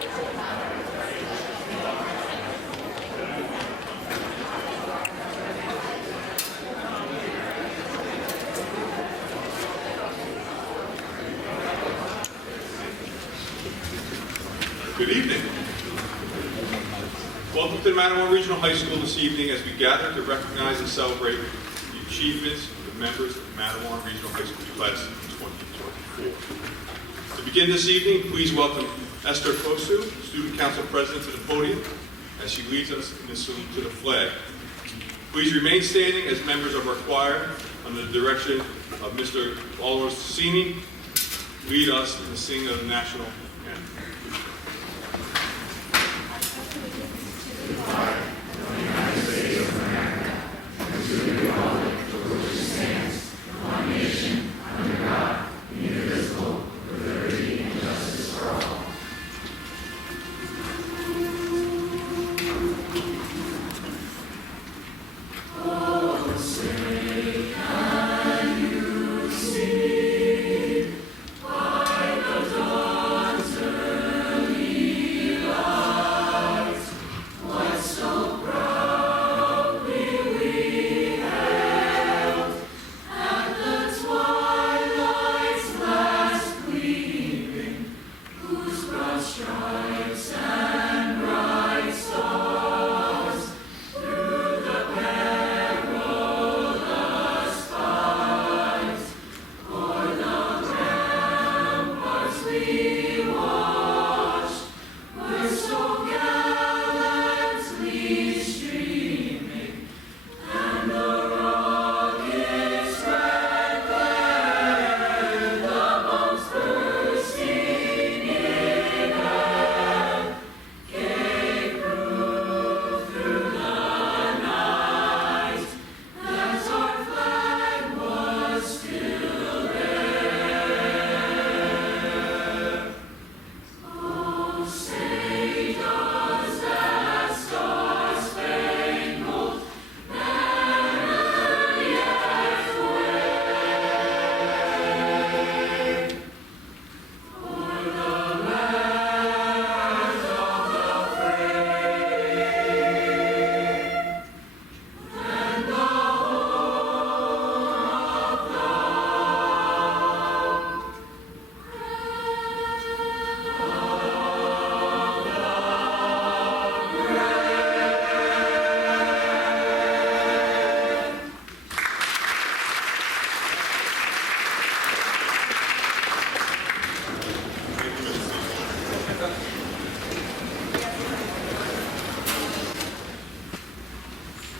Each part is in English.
Good evening. Welcome to the Mattawan Regional High School this evening as we gather to recognize and celebrate the achievements of the members of the Mattawan Regional High School class of 2024. To begin this evening, please welcome Esther Kosu, Student Council President, to the podium as she leads us in the salute to the flag. Please remain standing as members of our choir under the direction of Mr. Oliver Sassini lead us in the singing of the national anthem.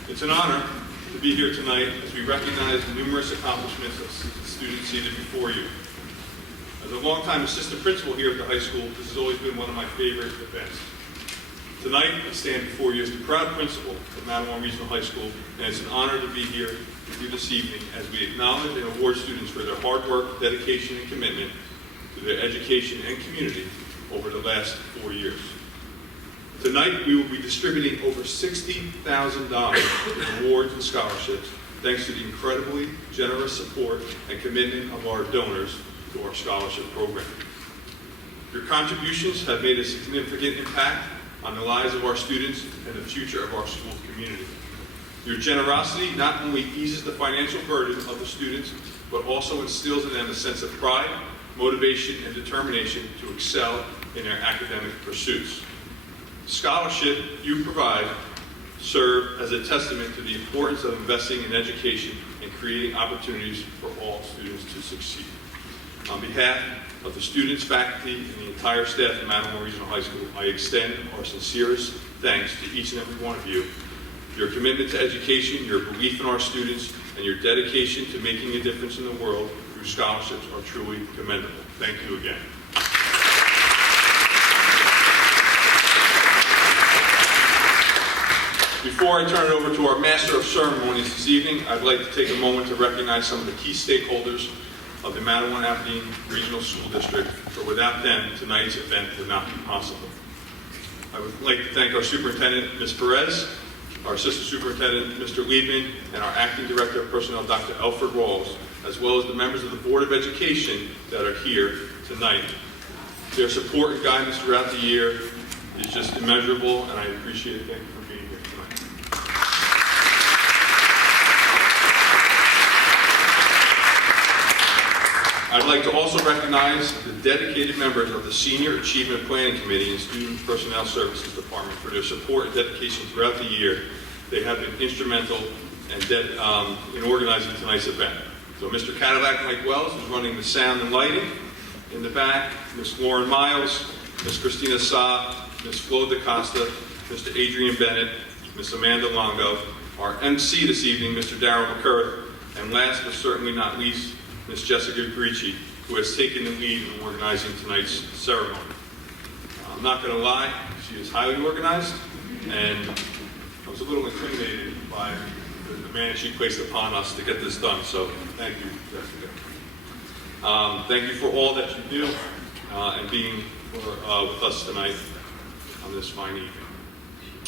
It's an honor to be here tonight as we recognize the numerous accomplishments of students seated before you. As a longtime assistant principal here at the high school, this has always been one of my favorite events. Tonight, I stand before you as the proud principal of Mattawan Regional High School, and it's an honor to be here with you this evening as we acknowledge and award students for their hard work, dedication, and commitment to their education and community over the last 4 years. Tonight, we will be distributing over $60,000 in awards and scholarships thanks to the incredibly generous support and commitment of our donors to our scholarship program. Your contributions have made a significant impact on the lives of our students and the future of our school community. Your generosity not only eases the financial burden of the students, but also instills in them a sense of pride, motivation, and determination to excel in their academic pursuits. Scholarship you provide serve as a testament to the importance of investing in education and creating opportunities for all students to succeed. On behalf of the students, faculty, and the entire staff of Mattawan Regional High School, I extend our sincerest thanks to each and every one of you. Your commitment to education, your belief in our students, and your dedication to making a difference in the world through scholarships are truly commendable. Thank you again. Before I turn it over to our Master of Ceremonies this evening, I'd like to take a moment to recognize some of the key stakeholders of the Mattawan-Aberdeen Regional School District, for without them, tonight's event would not be possible. I would like to thank our Superintendent, Ms. Perez, our Assistant Superintendent, Mr. Liebman, and our Acting Director of Personnel, Dr. Alfred Rawls, as well as the members of the Board of Education that are here tonight. Their support and guidance throughout the year is just immeasurable, and I appreciate it. Thank you for being here tonight. I'd like to also recognize the dedicated members of the Senior Achievement Planning Committee and Student Personnel Services Department for their support and dedication throughout the year. They have been instrumental in organizing tonight's event. So Mr. Cadillac Mike Wells is running the sound and lighting in the back, Ms. Lauren Miles, Ms. Christina Sa, Ms. Flo DaCosta, Mr. Adrian Bennett, Ms. Amanda Longo, our MC this evening, Mr. Darryl McCurry, and last but certainly not least, Ms. Jessica Gricci, who has taken the lead in organizing tonight's ceremony. I'm not going to lie, she is highly organized, and I was a little intimidated by the demand she placed upon us to get this done, so thank you, Jessica. Thank you for all that you do and being with us tonight on this fine evening.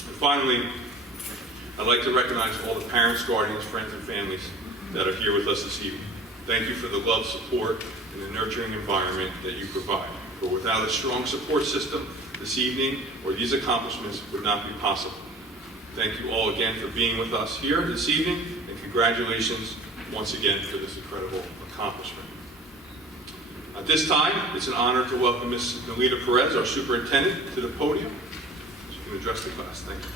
And finally, I'd like to recognize all the parents, guardians, friends, and families that are here with us this evening. Thank you for the love, support, and the nurturing environment that you provide. For without a strong support system, this evening or these accomplishments would not be possible. Thank you all again for being with us here this evening, and congratulations once again for this incredible accomplishment. At this time, it's an honor to welcome Ms. Nolita Perez, our superintendent, to the podium. She can address the class. Thank you.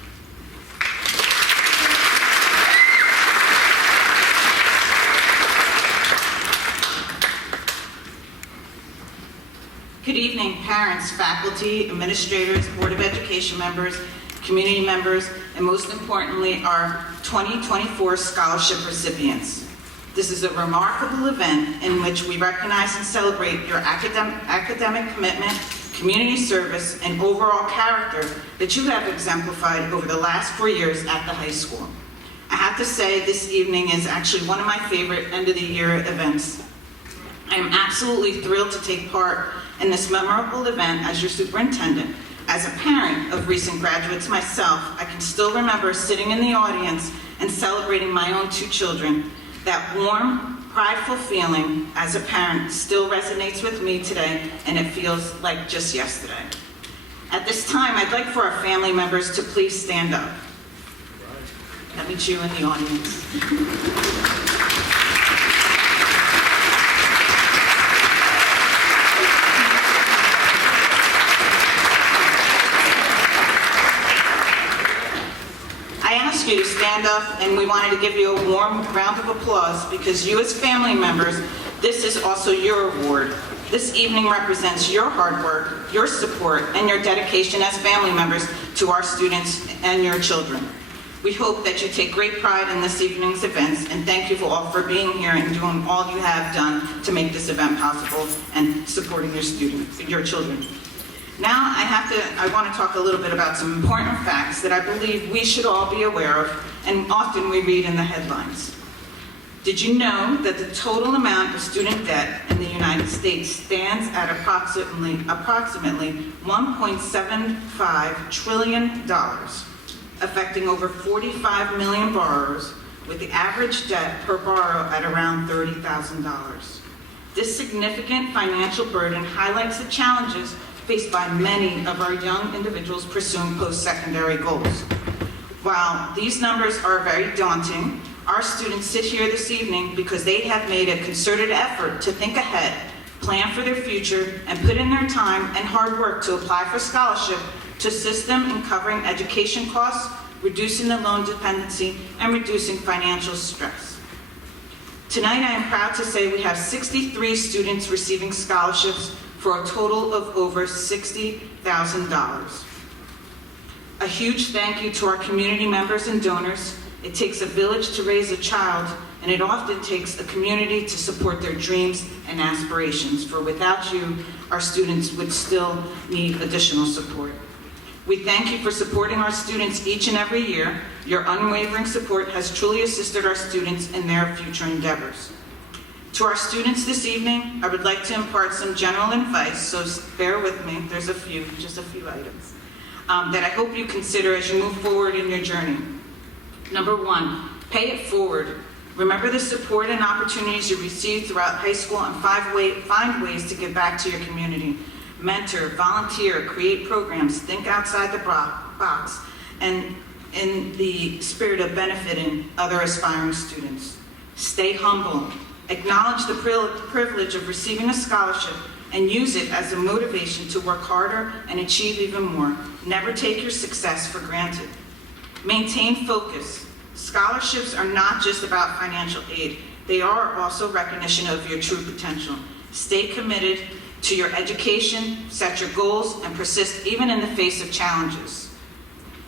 Good evening, parents, faculty, administrators, Board of Education members, community members, and most importantly, our 2024 scholarship recipients. This is a remarkable event in which we recognize and celebrate your academic commitment, community service, and overall character that you have exemplified over the last 4 years at the high school. I have to say this evening is actually one of my favorite end-of-the-year events. I am absolutely thrilled to take part in this memorable event as your superintendent. As a parent of recent graduates myself, I can still remember sitting in the audience and celebrating my own 2 children. That warm, prideful feeling as a parent still resonates with me today, and it feels like just yesterday. At this time, I'd like for our family members to please stand up. Let me meet you in the audience. You to stand up, and we wanted to give you a warm round of applause because you as family members, this is also your award. This evening represents your hard work, your support, and your dedication as family members to our students and your children. We hope that you take great pride in this evening's events, and thank you all for being here and doing all you have done to make this event possible and supporting your students, your children. Now I want to talk a little bit about some important facts that I believe we should all be aware of, and often we read in the headlines. Did you know that the total amount of student debt in the United States stands at approximately $1.75 trillion, affecting over 45 million borrowers, with the average debt per borrower at around $30,000. This significant financial burden highlights the challenges faced by many of our young individuals pursuing post-secondary goals. While these numbers are very daunting, our students sit here this evening because they have made a concerted effort to think ahead, plan for their future, and put in their time and hard work to apply for scholarship to assist them in covering education costs, reducing the loan dependency, and reducing financial stress. Tonight, I am proud to say we have 63 students receiving scholarships for a total of over $60,000. A huge thank you to our community members and donors. It takes a village to raise a child, and it often takes a community to support their dreams and aspirations, for without you, our students would still need additional support. We thank you for supporting our students each and every year. Your unwavering support has truly assisted our students in their future endeavors. To our students this evening, I would like to impart some general advice, so bear with me. There's just a few items that I hope you consider as you move forward in your journey. Number 1, pay it forward. Remember the support and opportunities you received throughout high school and find ways to give back to your community. mentor, volunteer, create programs, think outside the box, and in the spirit of benefiting other aspiring students. Stay humble. Acknowledge the privilege of receiving a scholarship and use it as a motivation to work harder and achieve even more. Never take your success for granted. Maintain focus. Scholarships are not just about financial aid. They are also recognition of your true potential. Stay committed to your education, set your goals, and persist even in the face of challenges.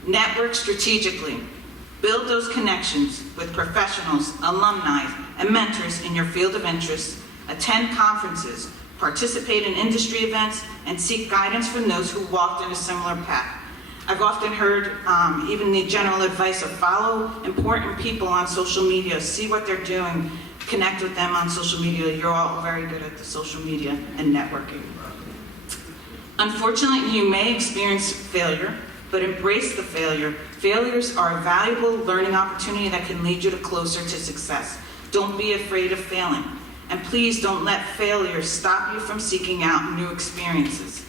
Network strategically. Build those connections with professionals, alumni, and mentors in your field of interest. Attend conferences, participate in industry events, and seek guidance from those who walked in a similar path. I've often heard even the general advice of follow important people on social media, see what they're doing, connect with them on social media. You're all very good at the social media and networking. Unfortunately, you may experience failure, but embrace the failure. Failures are a valuable learning opportunity that can lead you closer to success. Don't be afraid of failing. And please don't let failure stop you from seeking out new experiences.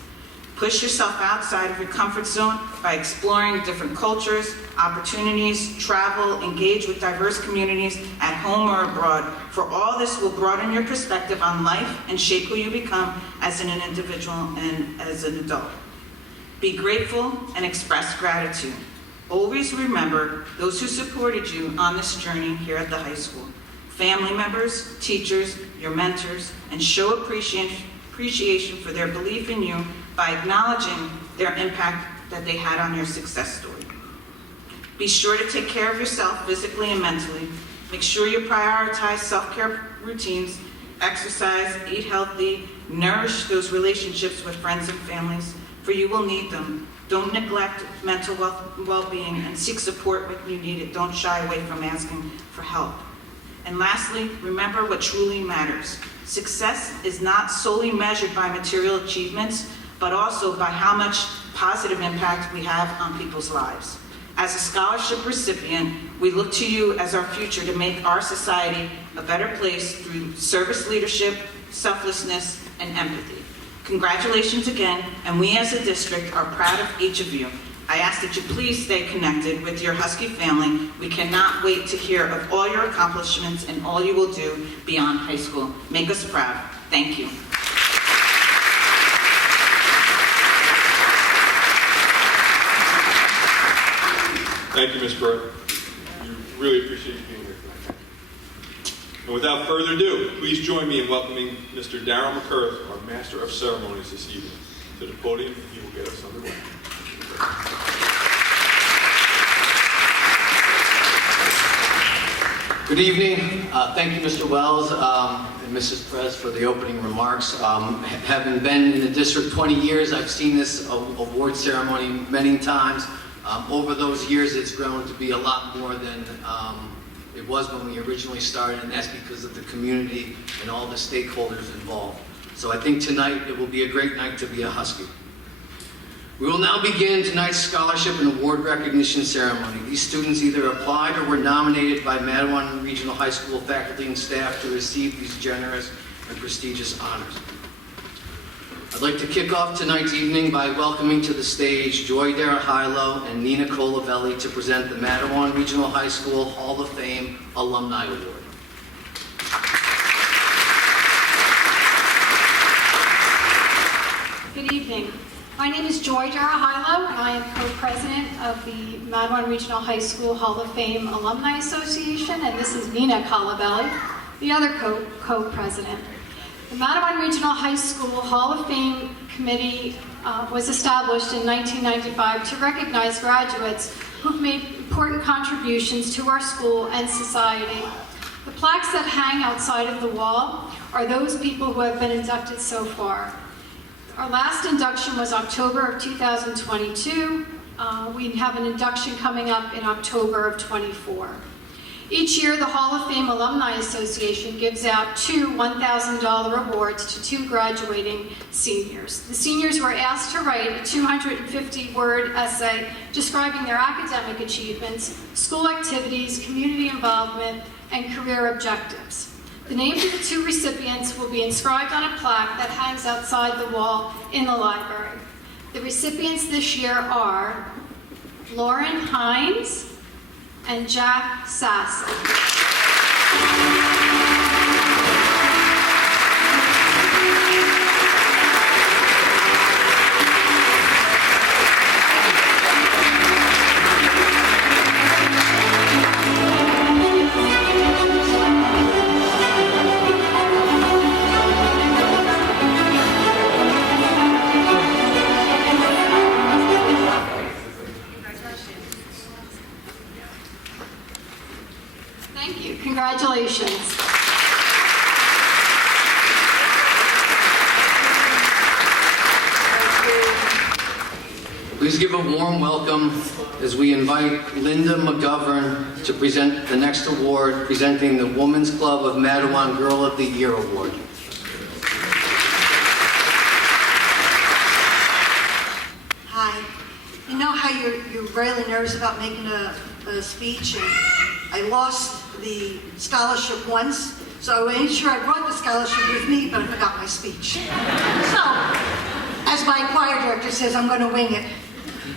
Push yourself outside of your comfort zone by exploring different cultures, opportunities, travel, engage with diverse communities at home or abroad. For all this will broaden your perspective on life and shape who you become as an individual and as an adult. Be grateful and express gratitude. Always remember those who supported you on this journey here at the high school. Family members, teachers, your mentors, and show appreciation for their belief in you by acknowledging their impact that they had on your success story. Be sure to take care of yourself physically and mentally. Make sure you prioritize self-care routines, exercise, eat healthy, nourish those relationships with friends and families, for you will need them. Don't neglect mental well-being and seek support when you need it. Don't shy away from asking for help. And lastly, remember what truly matters. Success is not solely measured by material achievements, but also by how much positive impact we have on people's lives. As a scholarship recipient, we look to you as our future to make our society a better place through service leadership, selflessness, and empathy. Congratulations again, and we as a district are proud of each of you. I ask that you please stay connected with your Husky family. We cannot wait to hear of all your accomplishments and all you will do beyond high school. Make us proud. Thank you. Thank you, Ms. Burke. We really appreciate you being here tonight. And without further ado, please join me in welcoming Mr. Darryl McCurth, our Master of Ceremonies this evening, to the podium. He will get us underway. Good evening. Thank you, Mr. Wells and Mrs. Perez, for the opening remarks. Having been in the district 20 years, I've seen this award ceremony many times. Over those years, it's grown to be a lot more than it was when we originally started, and that's because of the community and all the stakeholders involved. So I think tonight it will be a great night to be a Husky. We will now begin tonight's scholarship and award recognition ceremony. These students either applied or were nominated by Matawan Regional High School faculty and staff to receive these generous and prestigious honors. I'd like to kick off tonight's evening by welcoming to the stage Joy Darahilo and Nina Colavelli to present the Matawan Regional High School Hall of Fame Alumni Award. Good evening. My name is Joy Darahilo, and I am co-president of the Matawan Regional High School Hall of Fame Alumni Association, and this is Nina Colavelli, the other co-president. The Matawan Regional High School Hall of Fame Committee was established in 1995 to recognize graduates who've made important contributions to our school and society. The plaques that hang outside of the wall are those people who have been inducted so far. Our last induction was October of 2022. We have an induction coming up in October of 24. Each year, the Hall of Fame Alumni Association gives out two $1,000 awards to two graduating seniors. The seniors were asked to write a 250-word essay describing their academic achievements, school activities, community involvement, and career objectives. The names of the two recipients will be inscribed on a plaque that hangs outside the wall in the library. The recipients this year are Lauren Hines and Jack Sasson. Thank you. Congratulations. Please give a warm welcome as we invite Linda McGovern to present the next award, presenting the Women's Club of Madawan Girl of the Year Award. Hi. You know how you're really nervous about making a speech, and I lost the scholarship once, so I made sure I brought the scholarship with me, but I forgot my speech. So, as my choir director says, I'm going to wing it.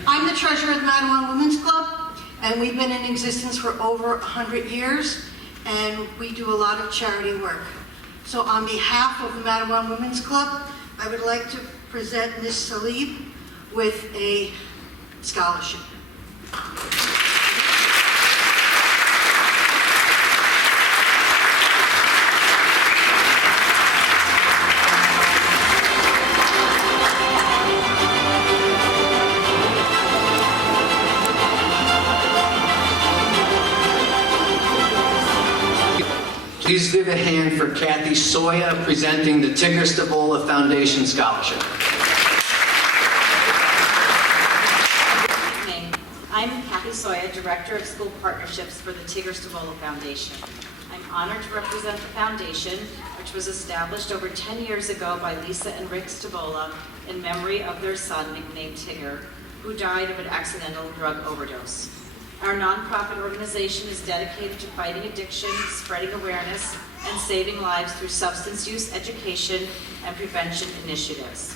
I'm the treasurer of the Madawan Women's Club, and we've been in existence for over 100 years, and we do a lot of charity work. So on behalf of the Madawan Women's Club, I would like to present Ms. Salib with a scholarship. Please give a hand for Kathy Soya presenting the Tigger Stavola Foundation Scholarship. Good evening. I'm Kathy Soya, Director of School Partnerships for the Tigger Stavola Foundation. I'm honored to represent the foundation, which was established over 10 years ago by Lisa and Rick Stavola in memory of their son, nicknamed Tigger, who died of an accidental drug overdose. Our nonprofit organization is dedicated to fighting addiction, spreading awareness, and saving lives through substance use education and prevention initiatives.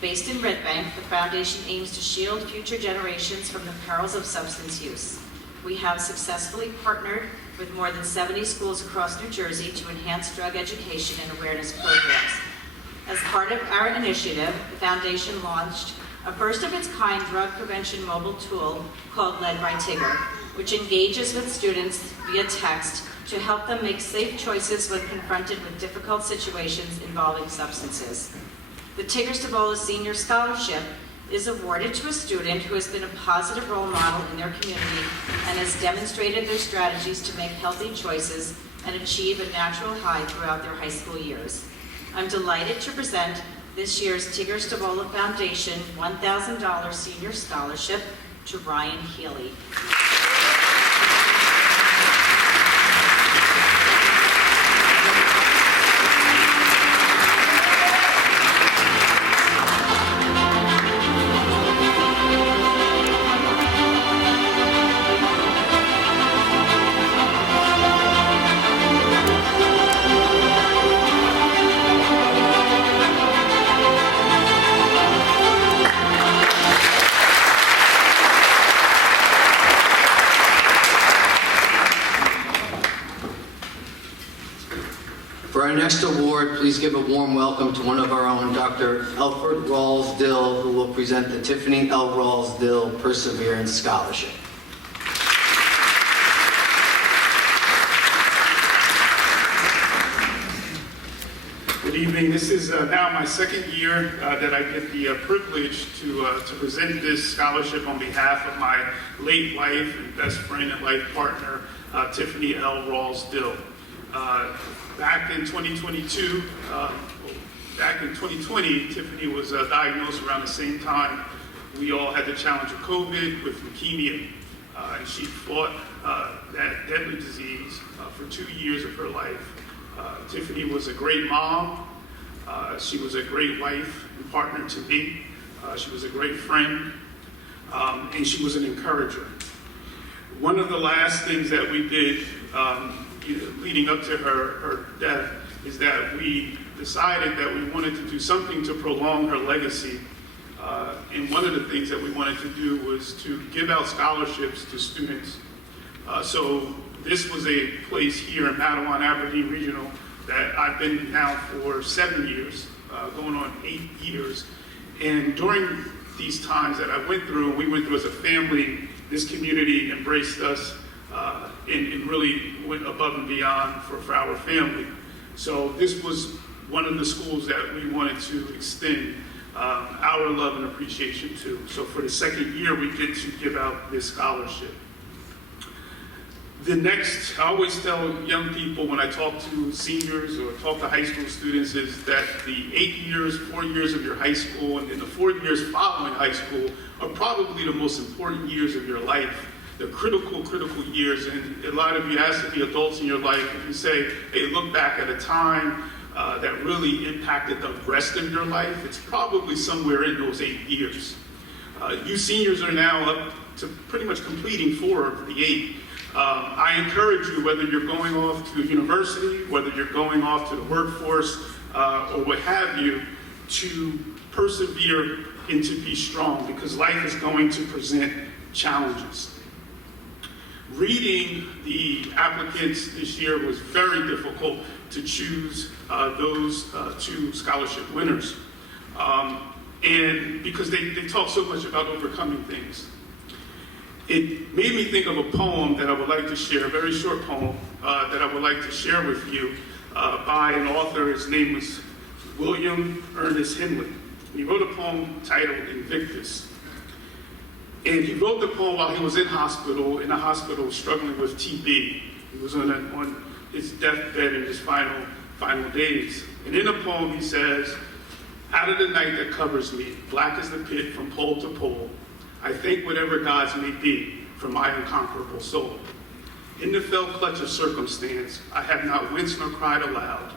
Based in Red Bank, the foundation aims to shield future generations from the perils of substance use. We have successfully partnered with more than 70 schools across New Jersey to enhance drug education and awareness programs. As part of our initiative, the foundation launched a first-of-its-kind drug prevention mobile tool called Led by Tigger, which engages with students via text to help them make safe choices when confronted with difficult situations involving substances. The Tigger Stavola Senior Scholarship is awarded to a student who has been a positive role model in their community and has demonstrated their strategies to make healthy choices and achieve a natural high throughout their high school years. I'm delighted to present this year's Tigger Stavola Foundation $1,000 Senior Scholarship to Ryan Healy. For our next award, please give a warm welcome to one of our own, Dr. Alfred Rawls-Dill, who will present the Tiffany L. Rawls-Dill Perseverance Scholarship. Good evening. This is now my second year that I get the privilege to present this scholarship on behalf of my late wife and best friend and life partner, Tiffany L. Rawls-Dill. Back in 2020, Tiffany was diagnosed around the same time we all had the challenge of COVID with leukemia. And she fought that deadly disease for 2 years of her life. Tiffany was a great mom. She was a great wife and partner to me. She was a great friend. And she was an encourager. One of the last things that we did leading up to her death is that we decided that we wanted to do something to prolong her legacy. And one of the things that we wanted to do was to give out scholarships to students. So this was a place here in Matawan Aberdeen Regional that I've been now for 7 years, going on 8 years. And during these times that I went through, we went through as a family, this community embraced us and really went above and beyond for our family. So this was one of the schools that we wanted to extend our love and appreciation to. So for the second year, we get to give out this scholarship. The next, I always tell young people when I talk to seniors or talk to high school students is that the 8 years, 4 years of your high school and then the 4 years following high school are probably the most important years of your life. They're critical years, and a lot of you, as to the adults in your life, if you say, hey, look back at a time that really impacted the rest of your life, it's probably somewhere in those 8 years. You seniors are now up to pretty much completing 4 of the 8. I encourage you, whether you're going off to university, whether you're going off to the workforce, or what have you, to persevere and to be strong, because life is going to present challenges. Reading the applicants this year was very difficult to choose those 2 scholarship winners. And because they talk so much about overcoming things. It made me think of a poem that I would like to share, a very short poem that I would like to share with you by an author. His name was William Ernest Henley. He wrote a poem titled Invictus. And he wrote the poem while he was in a hospital struggling with TB. He was on his deathbed in his final days. And in the poem he says, out of the night that covers me, black as the pit from pole to pole, I thank whatever gods may be for my unconquerable soul. In the fell clutch of circumstance, I have not winced nor cried aloud.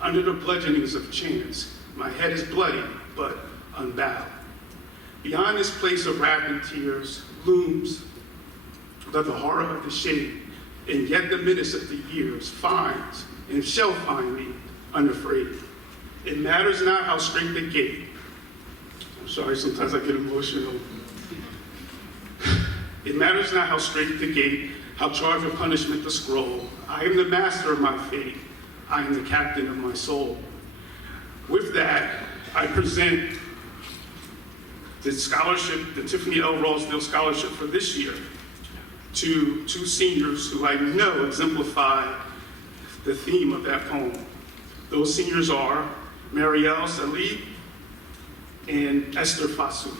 Under the bludgeonings of chance, my head is bloody, but unbowed. Beyond this place of wrath and tears looms the horror of the shade, and yet the menace of the years finds and shall find me unafraid. It matters not how straight the gate. I'm sorry, sometimes I get emotional. It matters not how straight the gate, how charged with punishment the scroll. I am the master of my fate. I am the captain of my soul. With that, I present the scholarship, the Tiffany L. Rosedale Scholarship for this year, to 2 seniors who I know exemplify the theme of that poem. Those seniors are Marielle Salih and Esther Fasu.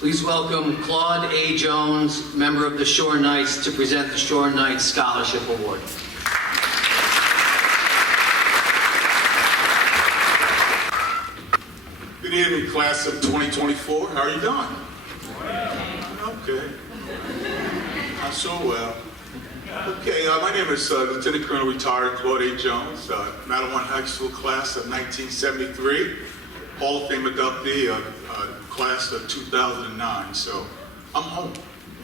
Please welcome Claude A. Jones, member of the Shore Knights, to present the Shore Knights Scholarship Award. Good evening, class of 2024. How are you doing? Okay. Not so well. Okay, my name is Lieutenant Colonel Retired Claude A. Jones, Matawan High School class of 1973, Hall of Fame inductee, class of 2009. So I'm home.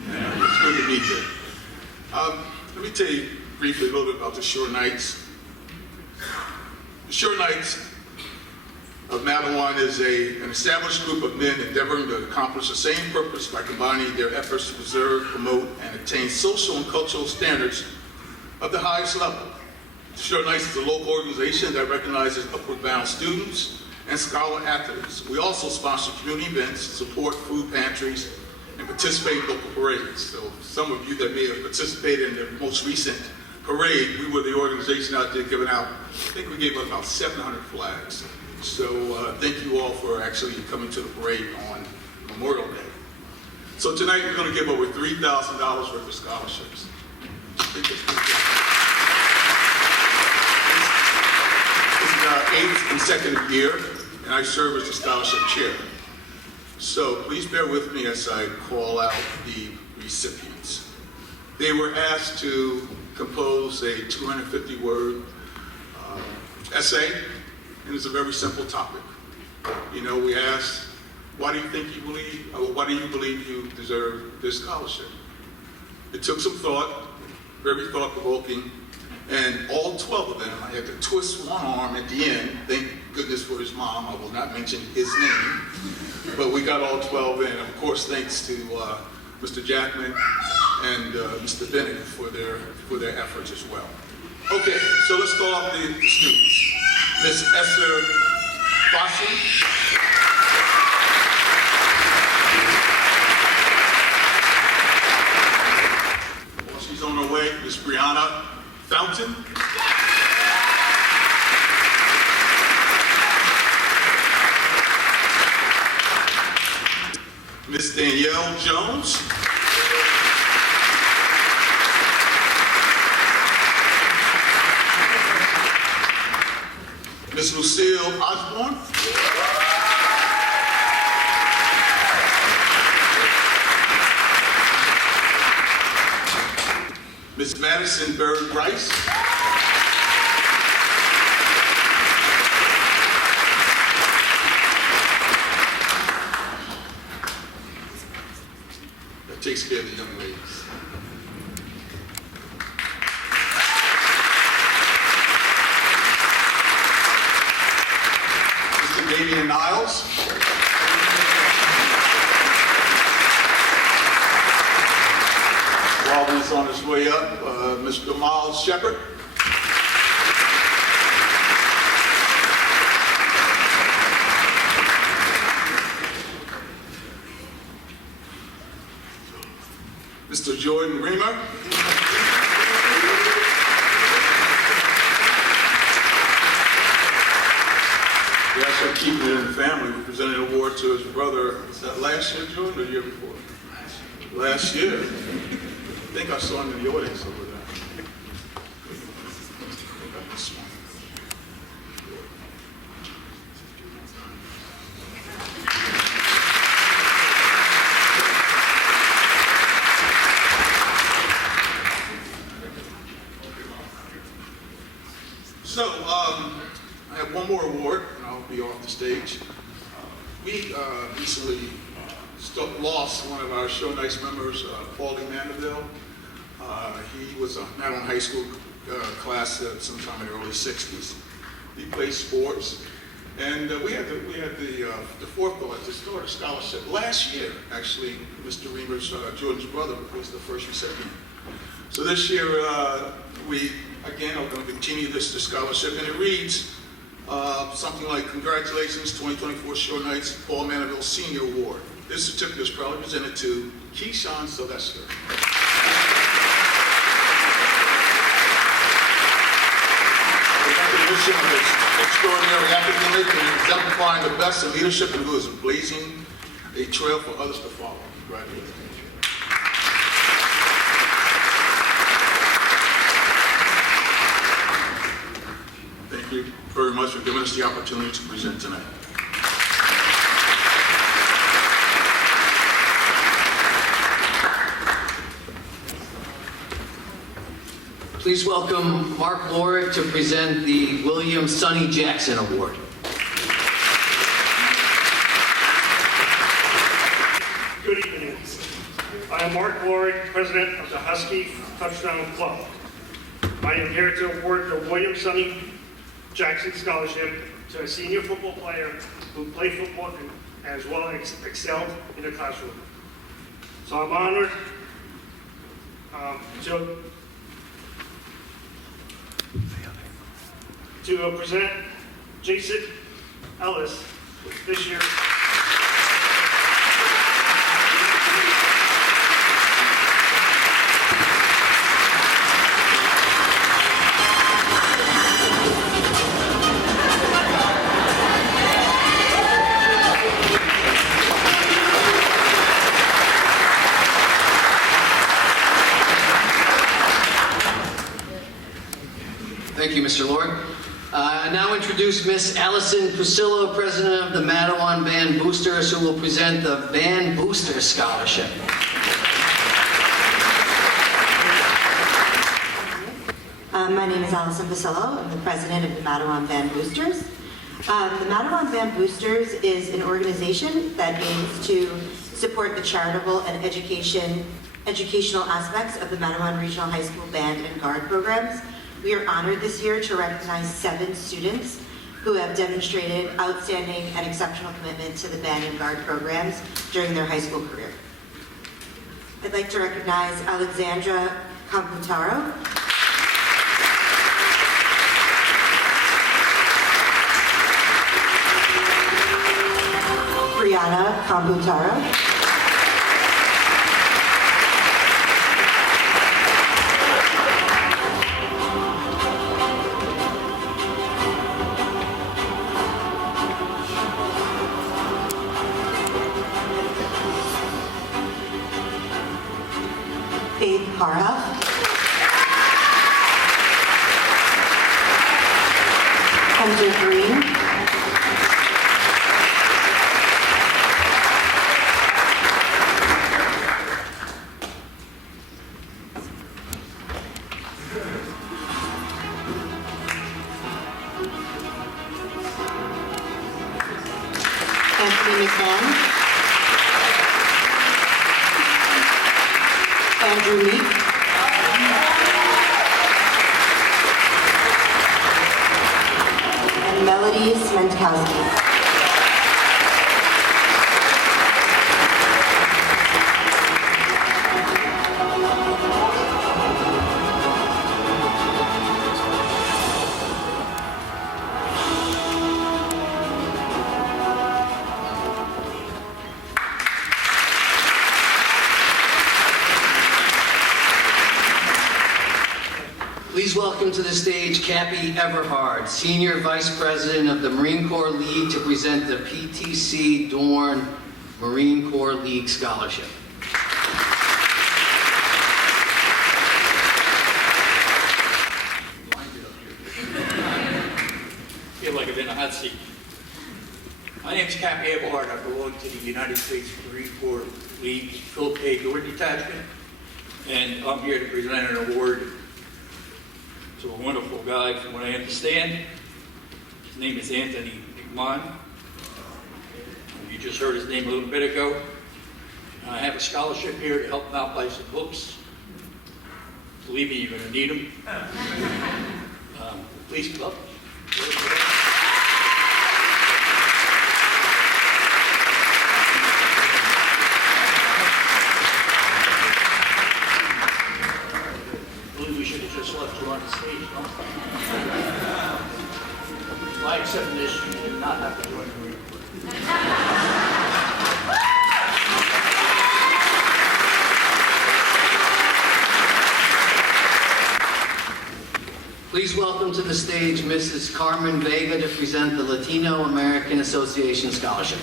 And it's good to be here. Let me tell you briefly a little bit about the Shore Knights. The Shore Knights of Matawan is an established group of men endeavoring to accomplish the same purpose by combining their efforts to preserve, promote, and attain social and cultural standards of the highest level. The Shore Knights is a local organization that recognizes upward bound students and scholar athletes. We also sponsor community events, support food pantries, and participate in local parades. So some of you that may have participated in the most recent parade, we were the organization out there giving out, I think we gave out about 700 flags. So thank you all for actually coming to the parade on Memorial Day. So tonight we're going to give over $3,000 worth of scholarships. This is our 8th consecutive year, and I serve as the scholarship chair. So please bear with me as I call out the recipients. They were asked to compose a 250-word essay, and it's a very simple topic. You know, we asked, why do you believe you deserve this scholarship? It took some thought, very thought-provoking, and all 12 of them, I had to twist one arm at the end, thank goodness for his mom, I will not mention his name, but we got all 12 in. Of course, thanks to Mr. Jackman and Mr. Bennett for their efforts as well. Okay, so let's call up the students. Miss Esther Fossey. While she's on her way, Miss Brianna Fountain. Miss Danielle Jones. Miss Lucille Osborne. Miss Madison Bird Rice. That takes care of the young ladies. Mr. Damian Niles. While he's on his way up, Mr. Miles Shepard. Mr. Jordan Reamer. We actually keeping it in the family. We presented an award to his brother. Was that last year, Jordan, or the year before? Last year. I think I saw him in the audience over there. So, I have one more award, and I'll be off the stage. We recently lost one of our show nice members, Paulie Mandeville. He was a Madeline High School class sometime in the early 60s. He played sports, and we had the forethought to start a scholarship. Last year, actually, Mr. Reamer's, Jordan's brother, was the first recipient. So this year, we, again, are going to continue this scholarship, and it reads something like, congratulations, 2024 Shore Knights Paul Mandeville Senior Award. This certificate is proudly presented to Keyshawn Sylvester. Recognition of his extraordinary academic and exemplifying the best in leadership, and who is blazing a trail for others to follow. Congratulations. Thank you very much for giving us the opportunity to present tonight. Please welcome Mark Lorick to present the William Sonny Jackson Award. Good evening. I am Mark Lorick, president of the Husky Touchdown Club. I am here to award the William Sonny Jackson Scholarship to a senior football player who played football and as well as excelled in the classroom. So I'm honored to present Jason Ellis this year. introduce Miss Allison Crusillo, President of the Mattawan Band Boosters, who will present the Band Booster Scholarship. My name is Allison Vasillo. I'm the president of the Mattawan Band Boosters. The Mattawan Band Boosters is an organization that aims to support the charitable and educational aspects of the Mattawan Regional High School Band and Guard programs. We are honored this year to recognize 7 students who have demonstrated outstanding and exceptional commitment to the band and guard programs during their high school career. I'd like to recognize Alexandra Computaro, Brianna Computaro, Faith Hara, Kendra Green, Anthony McMahon, Andrew Meek, and Melody Smentkowski. Please welcome to the stage Cappy Everhard, Senior Vice President of the Marine Corps League, to present the PTC Dorn Marine Corps League Scholarship. Feel like I'm in a hot seat. My name's Cappy Everhard. I belong to the United States Marine Corps League Philip K. Dorn Detachment, and I'm here to present an award to a wonderful guy, from what I understand. His name is Anthony McMahon. You just heard his name a little bit ago. I have a scholarship here to help him out buy some books. Believe me, you're going to need them. Please come up. Left you on the stage, no? By accepting this, you do not have to join the Marine Corps. Please welcome to the stage Mrs. Carmen Vega to present the Latino American Association Scholarship.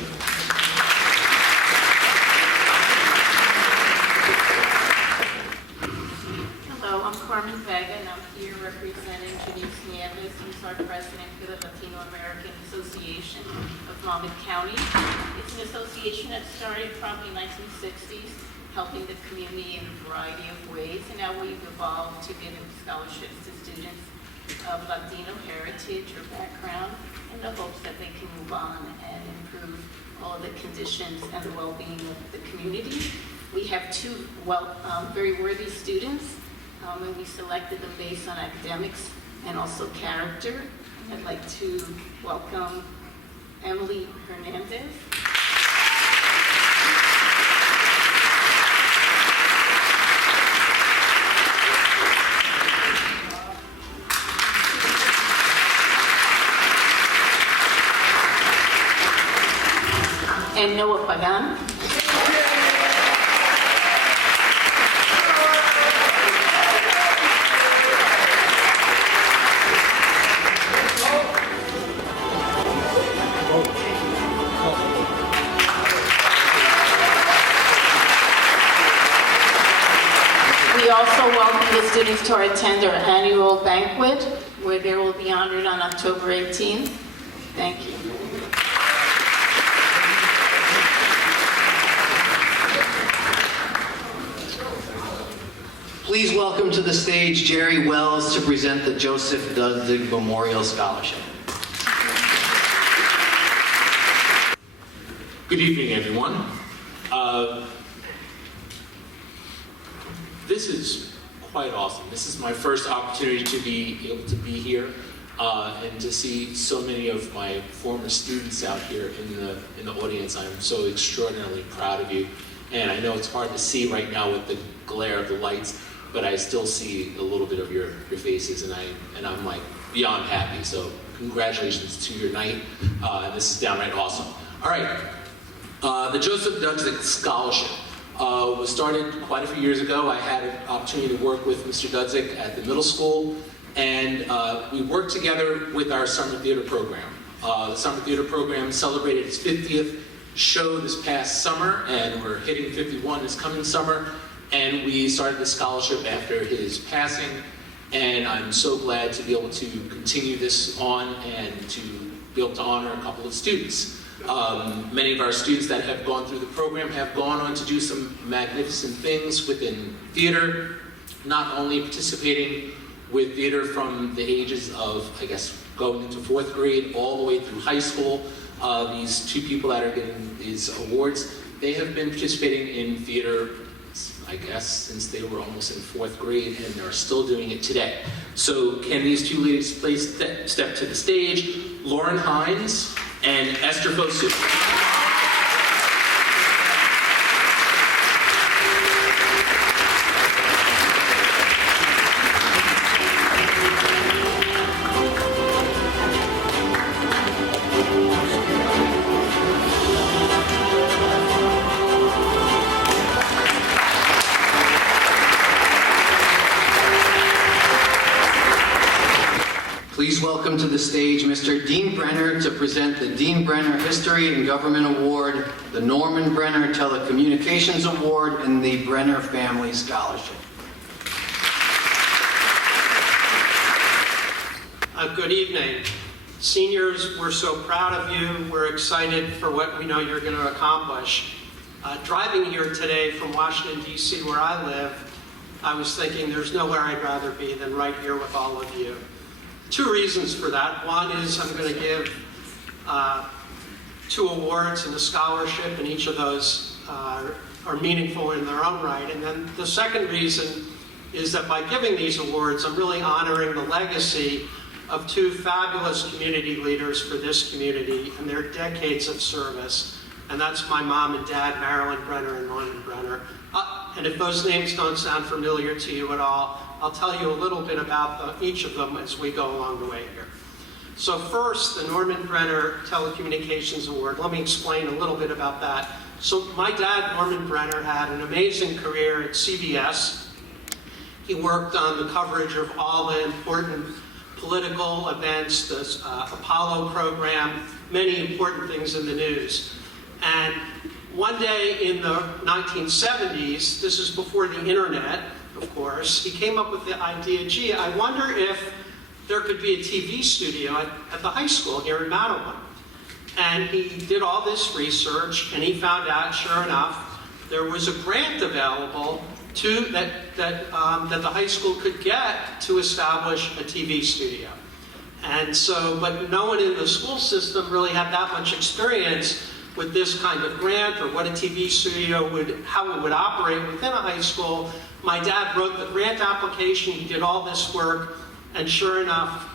Hello, I'm Carmen Vega, and I'm here representing Janice Nieves, who's our president for the Latino American Association of Monmouth County. It's an association that started probably 1960s, helping the community in a variety of ways, and now we've evolved to giving scholarships to students of Latino heritage or background in the hopes that they can move on and improve all of the conditions and the well-being of the community. We have 2 very worthy students, and we selected them based on academics and also character. I'd like to welcome Emily Hernandez. And Noah Pagan. We also welcome the students to attend our annual banquet, where they will be honored on October 18th. Thank you. Please welcome to the stage Jerry Wells to present the Joseph Dudzik Memorial Scholarship. Good evening, everyone. This is quite awesome. This is my first opportunity to be able to be here and to see so many of my former students out here in the audience. I'm so extraordinarily proud of you. And I know it's hard to see right now with the glare of the lights, but I still see a little bit of your faces, and I'm like beyond happy. So congratulations to your night, and this is downright awesome. All right, the Joseph Dudzik Scholarship was started quite a few years ago. I had an opportunity to work with Mr. Dudzik at the middle school, and we worked together with our summer theater program. The summer theater program celebrated its 50th show this past summer, and we're hitting 51 this coming summer. And we started the scholarship after his passing, and I'm so glad to be able to continue this on and to be able to honor a couple of students. Many of our students that have gone through the program have gone on to do some magnificent things within theater, not only participating with theater from the ages of, I guess, going into 4th grade all the way through high school. These two people that are getting these awards, they have been participating in theater, I guess, since they were almost in 4th grade, and they're still doing it today. So can these two ladies please step to the stage? Lauren Hines and Esther Fosu. Please welcome to the stage Mr. Dean Brenner to present the Dean Brenner History and Government Award, the Norman Brenner Telecommunications Award, and the Brenner Family Scholarship. Good evening. Seniors, we're so proud of you. We're excited for what we know you're going to accomplish. Driving here today from Washington, D.C., where I live, I was thinking there's nowhere I'd rather be than right here with all of you. 2 reasons for that. One is I'm going to give 2 awards and a scholarship, and each of those are meaningful in their own right. And then the second reason is that by giving these awards, I'm really honoring the legacy of 2 fabulous community leaders for this community and their decades of service. And that's my mom and dad, Marilyn Brenner and Norman Brenner. And if those names don't sound familiar to you at all, I'll tell you a little bit about each of them as we go along the way here. So first, the Norman Brenner Telecommunications Award. Let me explain a little bit about that. So my dad, Norman Brenner, had an amazing career at CBS. He worked on the coverage of all the important political events, the Apollo program, many important things in the news. And one day in the 1970s, this is before the internet, of course, he came up with the idea, gee, I wonder if there could be a TV studio at the high school here in Matawan. And he did all this research, and he found out, sure enough, there was a grant available that the high school could get to establish a TV studio. And so, but no one in the school system really had that much experience with this kind of grant or what a TV studio how it would operate within a high school. My dad wrote the grant application, he did all this work, and sure enough,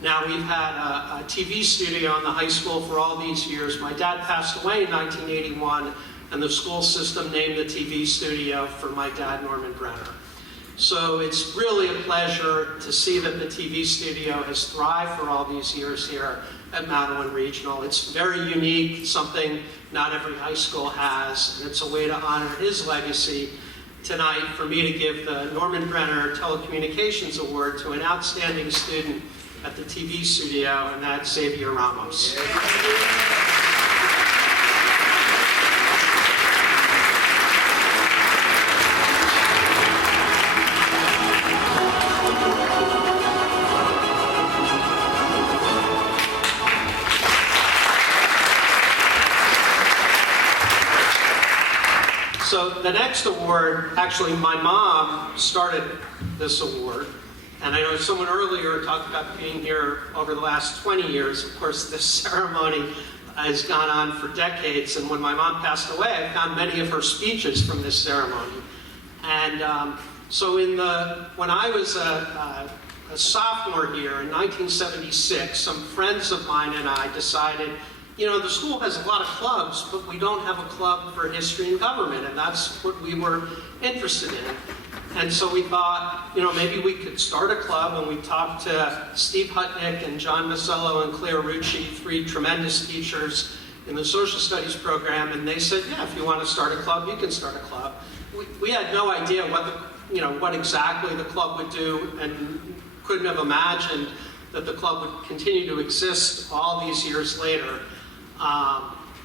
now we've had a TV studio in the high school for all these years. My dad passed away in 1981, and the school system named the TV studio for my dad, Norman Brenner. So it's really a pleasure to see that the TV studio has thrived for all these years here at Matawan Regional. It's very unique, something not every high school has, and it's a way to honor his legacy tonight for me to give the Norman Brenner Telecommunications Award to an outstanding student at the TV studio, and that's Xavier Ramos. So the next award, actually my mom started this award. And I know someone earlier talked about being here over the last 20 years. Of course, this ceremony has gone on for decades. And when my mom passed away, I found many of her speeches from this ceremony. And so when I was a sophomore here in 1976, some friends of mine and I decided, you know, the school has a lot of clubs, but we don't have a club for history and government, and that's what we were interested in. And so we thought, you know, maybe we could start a club, and we talked to Steve Hutnick and John Masello and Claire Rucci, 3 tremendous teachers in the social studies program, and they said, yeah, if you want to start a club, you can start a club. We had no idea what exactly the club would do, and couldn't have imagined that the club would continue to exist all these years later.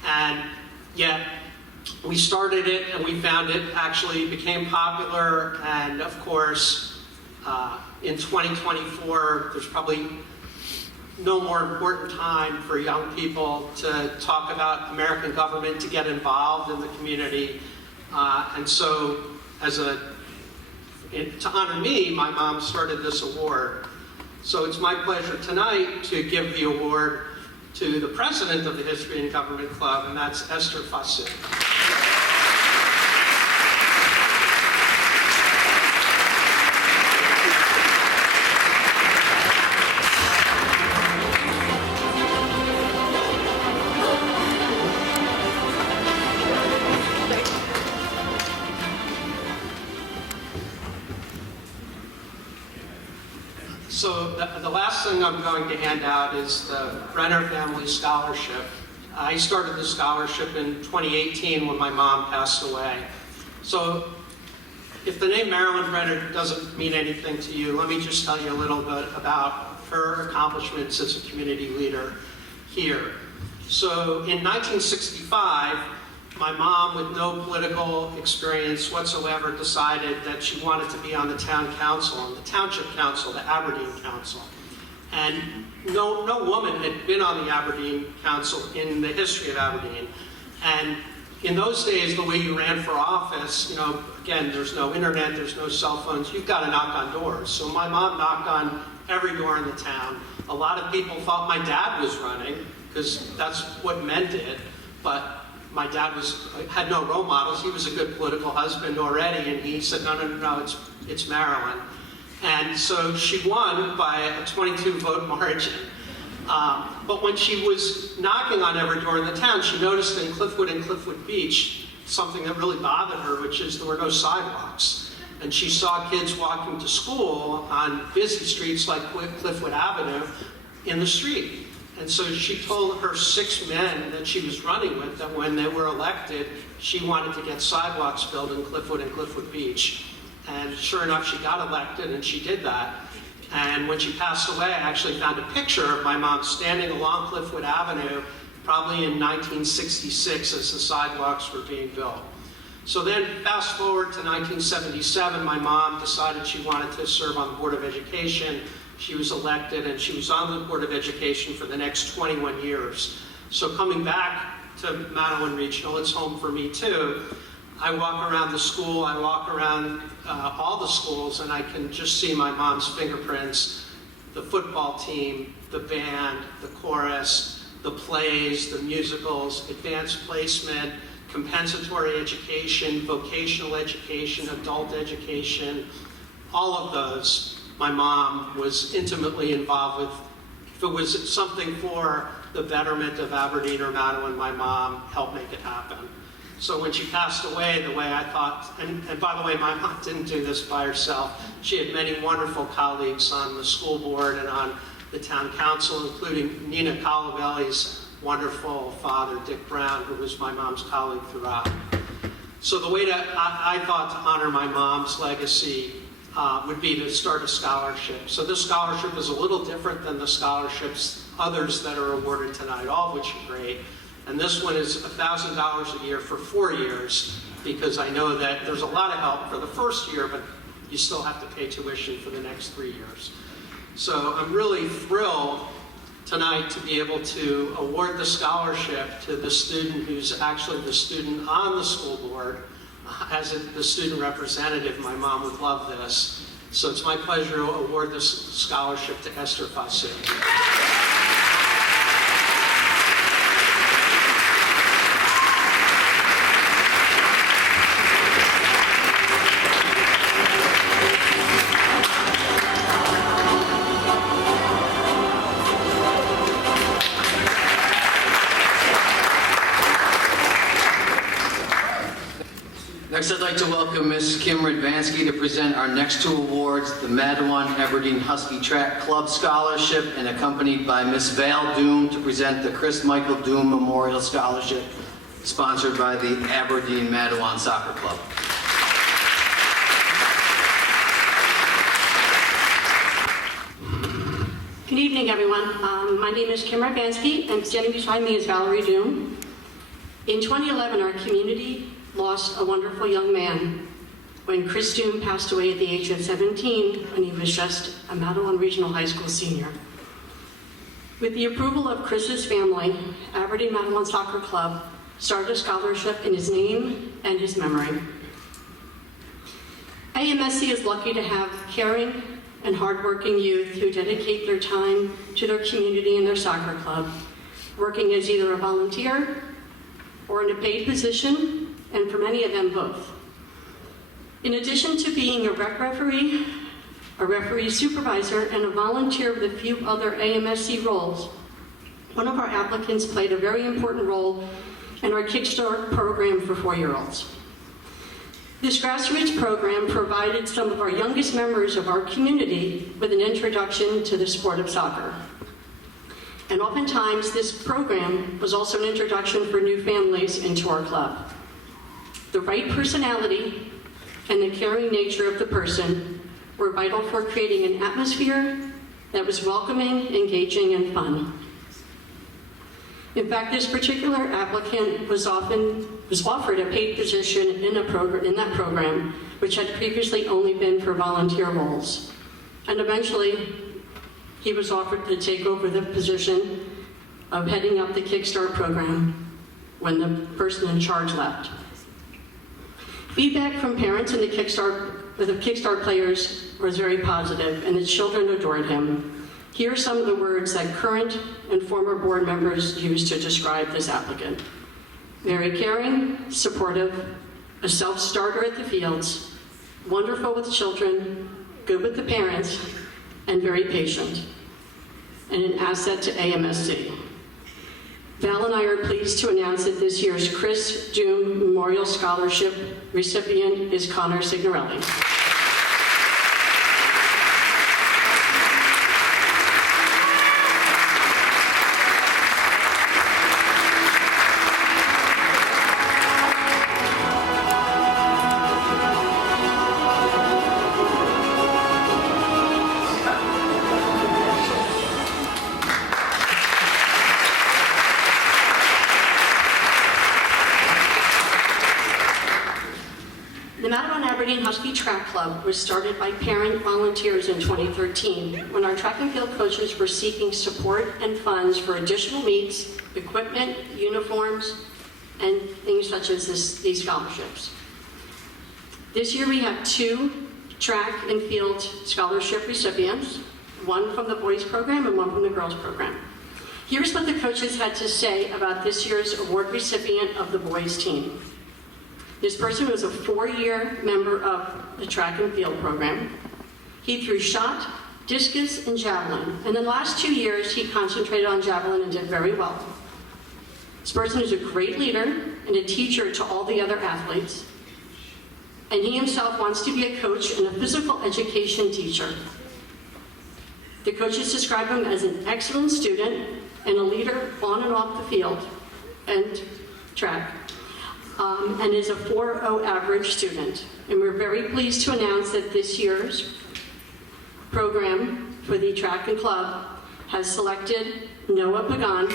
And yet, we started it and we found it actually became popular. And of course, in 2024, there's probably no more important time for young people to talk about American government, to get involved in the community. And so, to honor me, my mom started this award. So it's my pleasure tonight to give the award to the president of the History and Government Club, and that's Esther Fassin. So the last thing I'm going to hand out is the Brenner Family Scholarship. I started the scholarship in 2018 when my mom passed away. So if the name Marilyn Brenner doesn't mean anything to you, let me just tell you a little bit about her accomplishments as a community leader here. So in 1965, my mom, with no political experience whatsoever, decided that she wanted to be on the town council, on the township council, the Aberdeen Council. And no woman had been on the Aberdeen Council in the history of Aberdeen. And in those days, the way you ran for office, you know, again, there's no internet, there's no cell phones, you've got to knock on doors. So my mom knocked on every door in the town. A lot of people thought my dad was running, because that's what men did, but my dad had no role models. He was a good political husband already, and he said, no, it's Marilyn. And so she won by a 22-vote margin. But when she was knocking on every door in the town, she noticed in Cliffwood and Cliffwood Beach something that really bothered her, which is there were no sidewalks. And she saw kids walking to school on busy streets like Cliffwood Avenue in the street. And so she told her 6 men that she was running with that when they were elected, she wanted to get sidewalks built in Cliffwood and Cliffwood Beach. And sure enough, she got elected and she did that. And when she passed away, I actually found a picture of my mom standing along Cliffwood Avenue, probably in 1966 as the sidewalks were being built. So then fast forward to 1977, my mom decided she wanted to serve on the Board of Education. She was elected, and she was on the Board of Education for the next 21 years. So coming back to Matawan Regional, it's home for me too. I walk around the school, I walk around all the schools, and I can just see my mom's fingerprints. The football team, the band, the chorus, the plays, the musicals, advanced placement, compensatory education, vocational education, adult education, all of those my mom was intimately involved with. If it was something for the betterment of Aberdeen or Matawan, my mom helped make it happen. So when she passed away, the way I thought, and by the way, my mom didn't do this by herself. She had many wonderful colleagues on the school board and on the town council, including Nina Colabelli's wonderful father, Dick Brown, who was my mom's colleague throughout. So the way that I thought to honor my mom's legacy would be to start a scholarship. So this scholarship is a little different than the scholarships, others that are awarded tonight, all of which are great. And this one is $1,000 a year for 4 years, because I know that there's a lot of help for the first year, but you still have to pay tuition for the next 3 years. So I'm really thrilled tonight to be able to award the scholarship to the student who's actually the student on the school board, as the student representative, my mom would love this. So it's my pleasure to award this scholarship to Esther Fassi. Next, I'd like to welcome Ms. Kim Radvansky to present our next two awards, the Madawan Aberdeen Husky Track Club Scholarship, and accompanied by Ms. Val Doom to present the Chris Michael Doom Memorial Scholarship, sponsored by the Aberdeen Madawan Soccer Club. Good evening, everyone. My name is Kim Radvansky, and standing beside me is Valerie Doom. In 2011, our community lost a wonderful young man when Chris Doom passed away at the age of 17 when he was just a Madawan Regional High School senior. With the approval of Chris's family, Aberdeen Madawan Soccer Club started a scholarship in his name and his memory. AMSC is lucky to have caring and hardworking youth who dedicate their time to their community and their soccer club, working as either a volunteer or in a paid position, and for many of them, both. In addition to being a rec referee, a referee supervisor, and a volunteer with a few other AMSC roles, one of our applicants played a very important role in our Kickstart program for 4-year-olds. This grassroots program provided some of our youngest members of our community with an introduction to the sport of soccer. And oftentimes, this program was also an introduction for new families into our club. The right personality and the caring nature of the person were vital for creating an atmosphere that was welcoming, engaging, and fun. In fact, this particular applicant was offered a paid position in that program, which had previously only been for volunteer roles. And eventually, he was offered to take over the position of heading up the Kickstart program when the person in charge left. Feedback from parents and the Kickstart players was very positive, and the children adored him. Here are some of the words that current and former board members used to describe this applicant. Very caring, supportive, a self-starter at the fields, wonderful with children, good with the parents, and very patient, and an asset to AMSC. Val and I are pleased to announce that this year's Chris Doom Memorial Scholarship recipient is Connor Signorelli. The Madawan Aberdeen Husky Track Club was started by parent volunteers in 2013 when our track and field coaches were seeking support and funds for additional meets, equipment, uniforms, and things such as these scholarships. This year we have 2 track and field scholarship recipients, one from the boys program and one from the girls program. Here's what the coaches had to say about this year's award recipient of the boys team. This person was a 4-year member of the track and field program. He threw shot, discus, and javelin. And in the last 2 years, he concentrated on javelin and did very well. This person is a great leader and a teacher to all the other athletes. And he himself wants to be a coach and a physical education teacher. The coaches describe him as an excellent student and a leader on and off the field and track. And is a 4.0 average student. And we're very pleased to announce that this year's program for the track and club has selected Noah Pagan.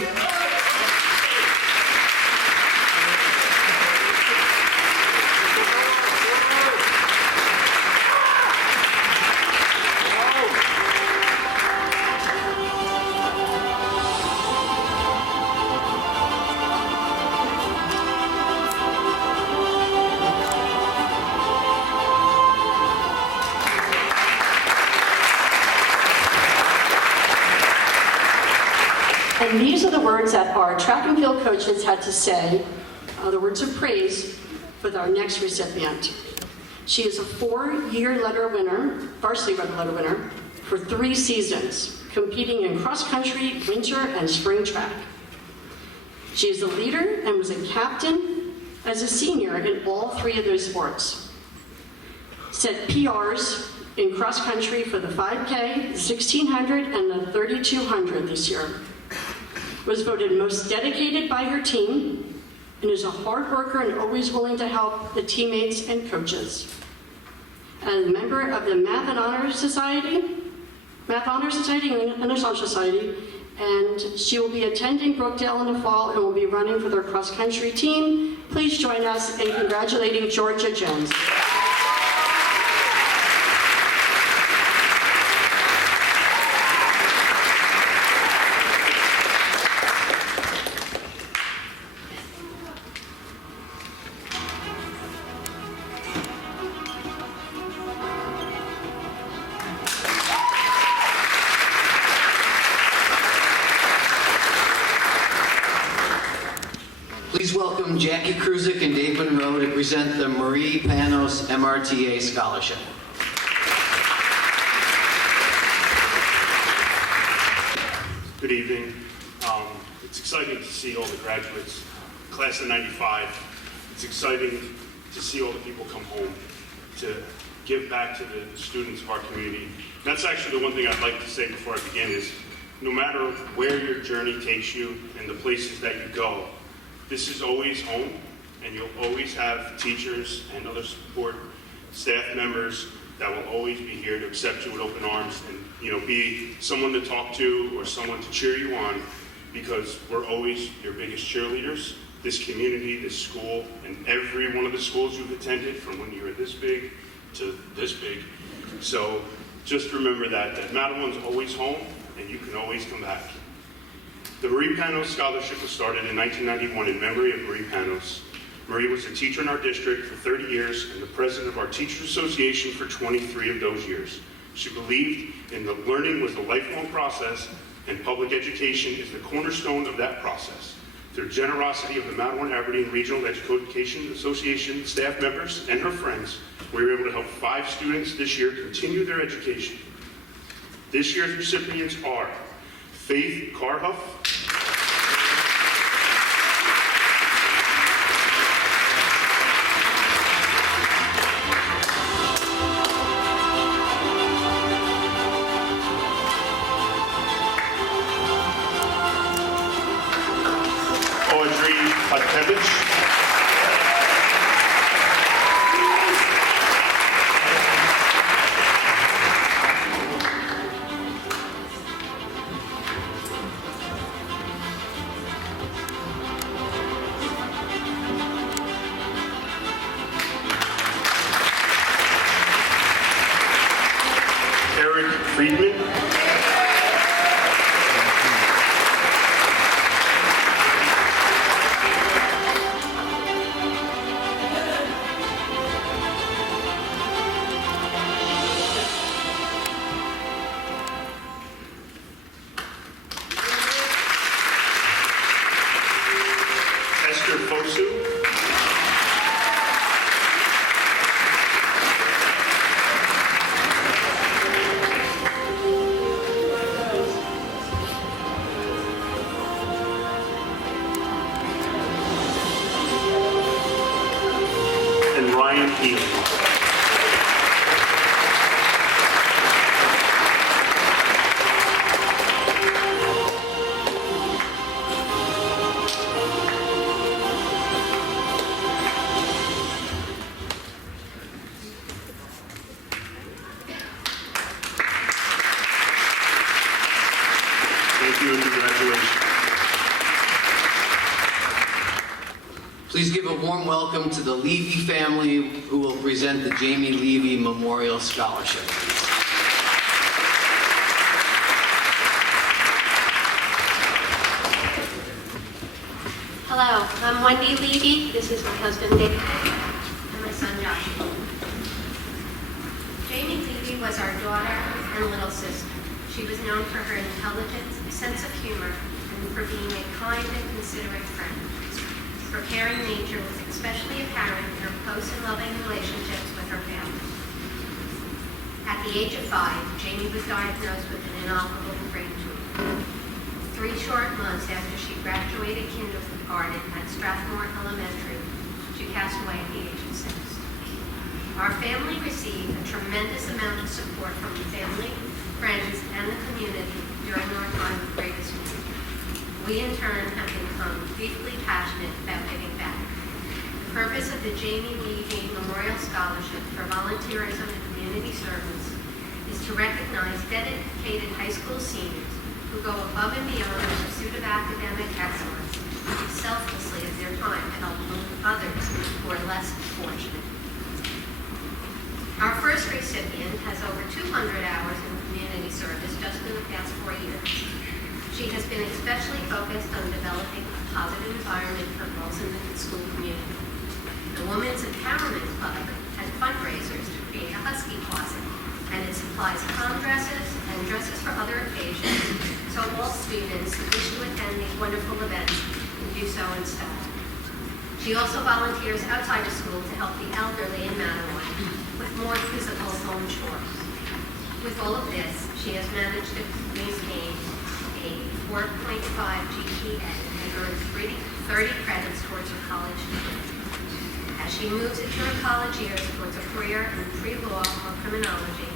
And these are the words that our track and field coaches had to say, the words of praise with our next recipient. She is a 4-year letter winner, varsity letter winner, for 3 seasons, competing in cross-country, winter, and spring track. She is a leader and was a captain as a senior in all 3 of those sports. Set PRs in cross-country for the 5K, 1600, and the 3200 this year. Was voted most dedicated by her team and is a hard worker and always willing to help the teammates and coaches. As a member of the Math Honor Society and English Honor Society, and she will be attending Brookdale in the fall and will be running for their cross-country team. Please join us in congratulating Georgia Jones. Please welcome Jackie Kruzik and Dave Monroe to present the Marie Panos MRTA Scholarship. Good evening. It's exciting to see all the graduates, class of 95. It's exciting to see all the people come home to give back to the students of our community. That's actually the one thing I'd like to say before I begin is, no matter where your journey takes you and the places that you go, this is always home, and you'll always have teachers and other support staff members that will always be here to accept you with open arms and, be someone to talk to or someone to cheer you on, because we're always your biggest cheerleaders. This community, this school, and every one of the schools you've attended from when you were this big to this big. So just remember that Madawan's always home, and you can always come back. The Marie Panos Scholarship was started in 1991 in memory of Marie Panos. Marie was a teacher in our district for 30 years and the president of our Teachers Association for 23 of those years. She believed in the learning was a lifelong process, and public education is the cornerstone of that process. Through generosity of the Madawan-Aberdeen Regional Education Association staff members and her friends, we were able to help 5 students this year continue their education. This year's recipients are Faith Carhuff, Audrey Patkevich, Eric Friedman, Esther Fosu, and Ryan Healy. Thank you and congratulations. Please give a warm welcome to the Levy family, who will present the Jamie Levy Memorial Scholarship. Hello, I'm Wendy Levy. This is my husband, David, and my son, Joshua. Jamie Levy was our daughter and little sister. She was known for her intelligence, sense of humor, and and for being a kind and considerate friend. Her caring nature was especially apparent in her close and loving relationships with her family. At the age of 5, Jamie was diagnosed with an inoperable brain tumor. 3 short months after she graduated kindergarten at Strathmore Elementary, she passed away at the age of 6. Our family received a tremendous amount of support from the family, friends, and the community during our time of greatest need. We, in turn, have become deeply passionate about giving back. The purpose of the Jamie Lee Hay Memorial Scholarship for Volunteerism and Community Service is to recognize dedicated high school seniors who go above and beyond in pursuit of academic excellence, selflessly of their time to help others who are less fortunate. Our first recipient has over 200 hours in community service just in the past 4 years. She has been especially focused on developing a positive environment for girls in the school community. The Women's Empowerment Club has fundraisers to create a Husky Closet, and it supplies prom dresses and dresses for other occasions, so all students who wish to attend these wonderful events can do so in style. She also volunteers outside of school to help the elderly in Madawan with more physical home chores. With all of this, she has managed to maintain a 4.5 GPA and earns 30 credits towards her college degree. As she moves into her college years towards a career in pre-law or criminology,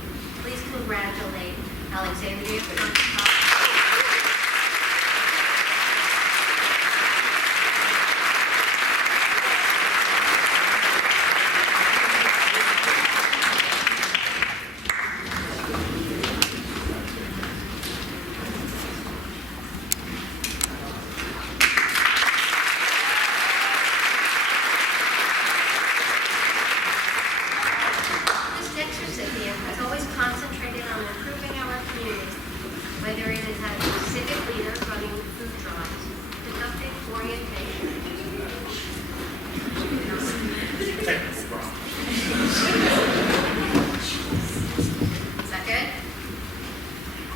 please congratulate Alexandria Constantine. Whether it is as a civic leader running food drives, conducting orientation. Is that good?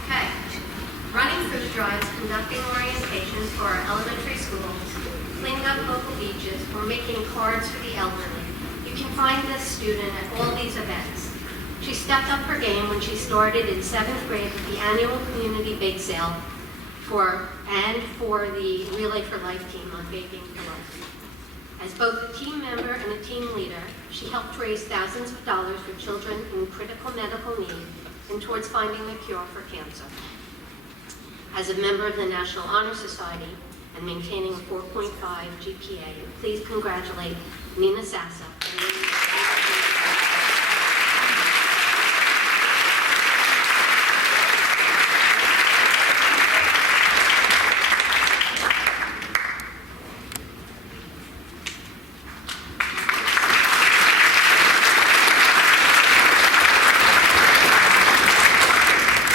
Okay. Running food drives, conducting orientations for our elementary schools, cleaning up local beaches, or making cards for the elderly. You can find this student at all these events. She stepped up her game when she started in 7th grade with the annual community bake sale for the Relay for Life team on Baking for Life. As both a team member and a team leader, she helped raise thousands of dollars for children in critical medical need and towards finding a cure for cancer. As a member of the National Honor Society and maintaining a 4.5 GPA, please congratulate Nina Sassa.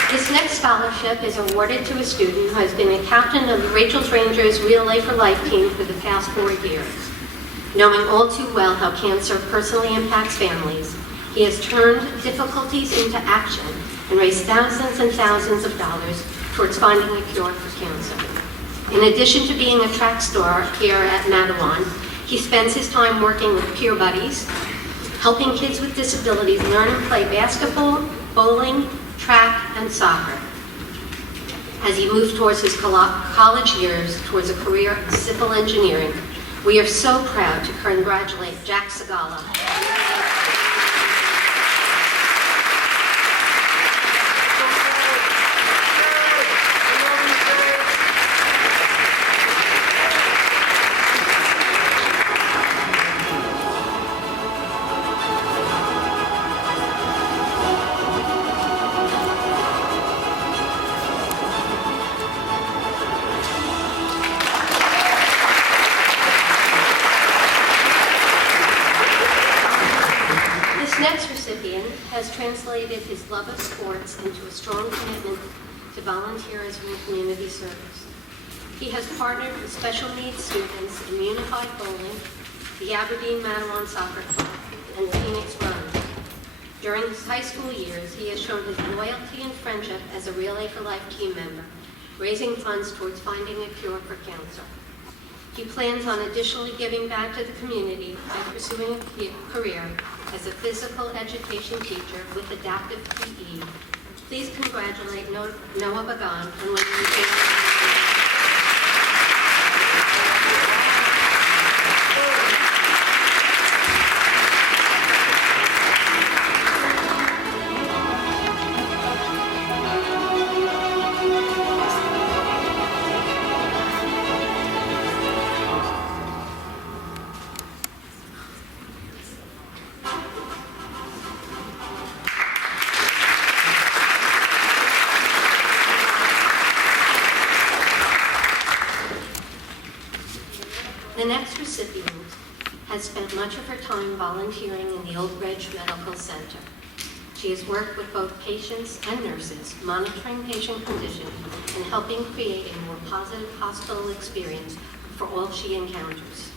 This next scholarship is awarded to a student who has been a captain of the Rachel's Rangers Relay for Life team for the past 4 years. Knowing all too well how cancer personally impacts families, he has turned difficulties into action and raised thousands and thousands of dollars towards finding a cure for cancer. In addition to being a track star here at Madawan, he spends his time working with peer buddies, helping kids with disabilities learn and play basketball, bowling, track, and soccer. As he moves towards his college years towards a career in civil engineering, we are so proud to congratulate Jack Sagala. Has translated his love of sports into a strong commitment to volunteerism and community service. He has partnered with special needs students in Unified Bowling, the Aberdeen Madawan Soccer Club, and Phoenix Run. During his high school years, he has shown his loyalty and friendship as a Relay for Life team member raising funds towards finding a cure for cancer. He plans on additionally giving back to the community by pursuing a career as a physical education teacher with adaptive PE. Please congratulate Noah Bagan on winning The next recipient has spent much of her time volunteering in the Old Ridge Medical Center. She has worked with both patients and nurses, monitoring patient condition and helping create a more positive hospital experience for all she encounters.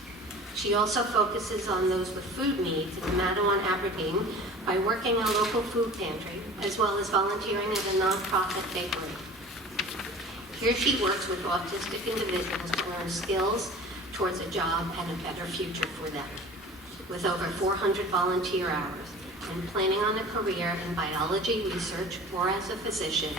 She also focuses on those with food needs in Matawan, Aberdeen by working in a local food pantry, as well as volunteering at a nonprofit bakery. Here she works with autistic individuals to learn skills towards a job and a better future for them. With over 400 volunteer hours and planning on a career in biology research or as a physician,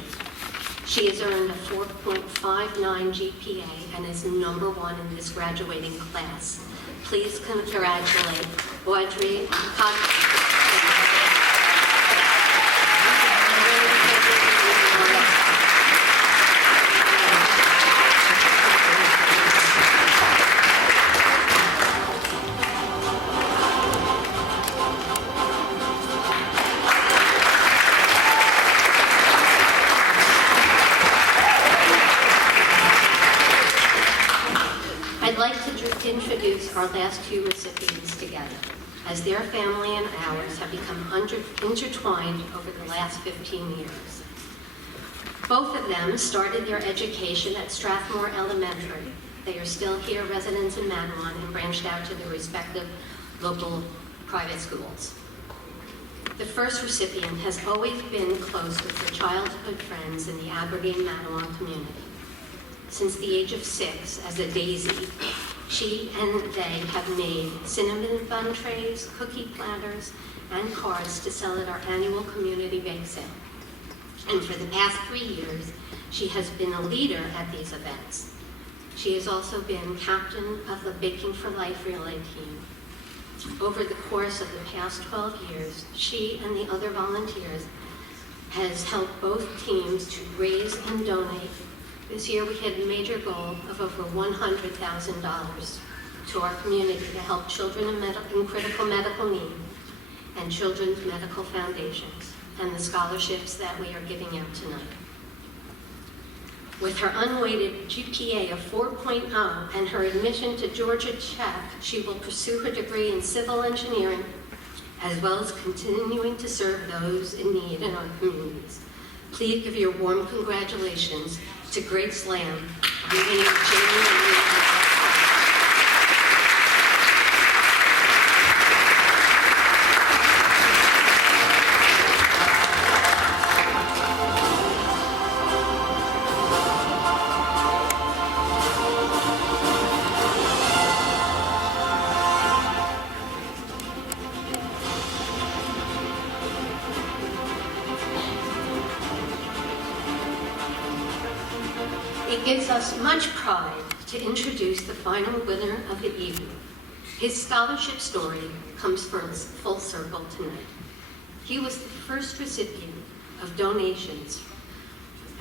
she has earned a 4.59 GPA and is #1 in this graduating class. Please congratulate Audrey I'd like to introduce our last two recipients together, as their family and ours have become intertwined over the last 15 years. Both of them started their education at Strathmore Elementary. They are still here, residents in Matawan, and branched out to their respective local private schools. The first recipient has always been close with her childhood friends in the Aberdeen-Matawan community. Since the age of 6, as a daisy, she and they have made cinnamon bun trays, cookie platters, and cards to sell at our annual community bake sale. And for the past 3 years, she has been a leader at these events. She has also been captain of the Baking for Life relay team. Over the course of the past 12 years, she and the other volunteers has helped both teams to raise and donate. This year we had a major goal of over $100,000 to our community to help children in critical medical need and children's medical foundations and the scholarships that we are giving out tonight. With her unweighted GPA of 4.0 and her admission to Georgia Tech, she will pursue her degree in civil engineering as well as continuing to serve those in need in our communities. Please give your warm congratulations to Grace Lamb, leading Jamie and It gives us much pride to introduce the final winner of the evening. His scholarship story comes full circle tonight. He was the first recipient of donations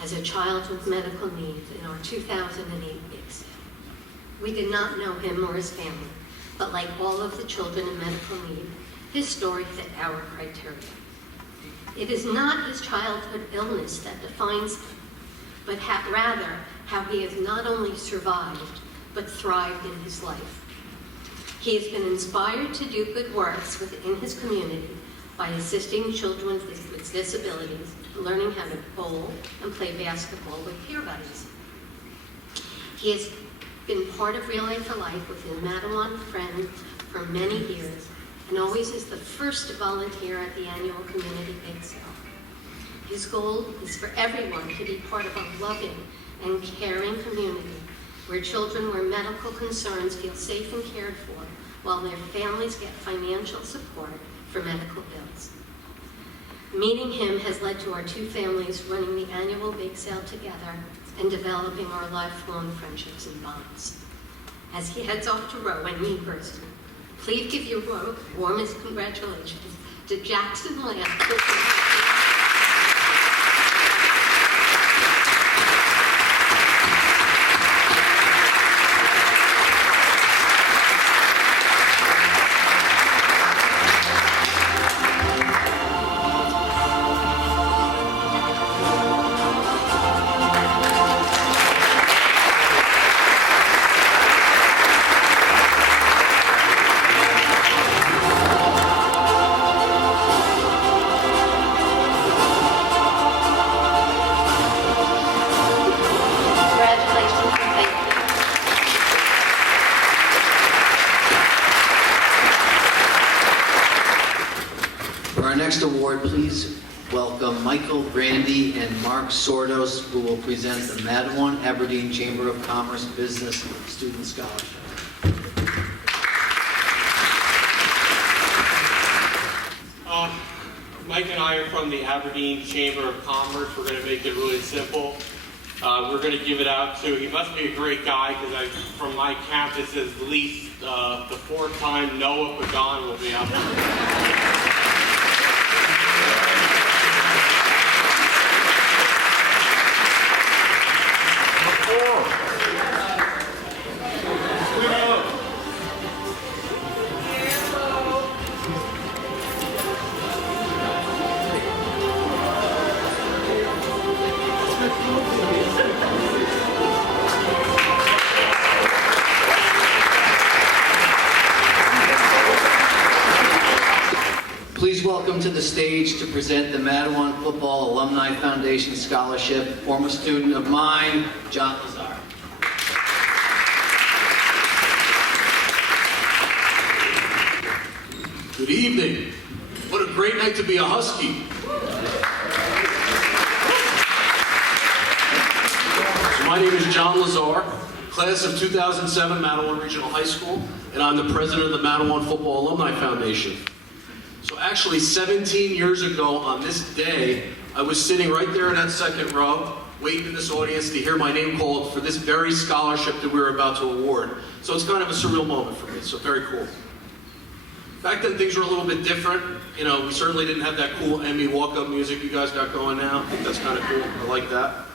as a child with medical needs in our 2008 bake sale. We did not know him or his family, but like all of the children in medical need, his story fit our criteria. It is not his childhood illness that defines him, but rather how he has not only survived, but thrived in his life. He has been inspired to do good works within his community by assisting children with disabilities, learning how to bowl and play basketball with peer buddies. He has been part of Relay for Life within Matawan Friends for many years, and always is the first to volunteer at the annual community bake sale. His goal is for everyone to be part of a loving and caring community where children with medical concerns feel safe and cared for while their families get financial support for medical bills. Meeting him has led to our two families running the annual bake sale together and developing our lifelong friendships and bonds. As he heads off to Roe and me personally, please give your warmest congratulations to Jackson Lamb. Congratulations and thank you. For our next award, please welcome Michael Brandy and Mark Sordos, who will present the Madawan Aberdeen Chamber of Commerce Business Student Scholarship. Mike and I are from the Aberdeen Chamber of Commerce. We're going to make it really simple. We're going to give it out to, he must be a great guy, because from my count it says at least the fourth time Noah Pagan will be out there. Please welcome to the stage to present the Madawan Football Alumni Foundation Scholarship, former student of mine, John Lazar. Good evening. What a great night to be a Husky. So my name is John Lazar, class of 2007 Madawan Regional High School, and I'm the president of the Madawan Football Alumni Foundation. So actually 17 years ago on this day, I was sitting right there in that second row, waiting in this audience to hear my name called for this very scholarship that we were about to award. So it's kind of a surreal moment for me, so very cool. Back then things were a little bit different. You know, we certainly didn't have that cool Emmy walk-up music you guys got going now. I think that's kind of cool, I like that.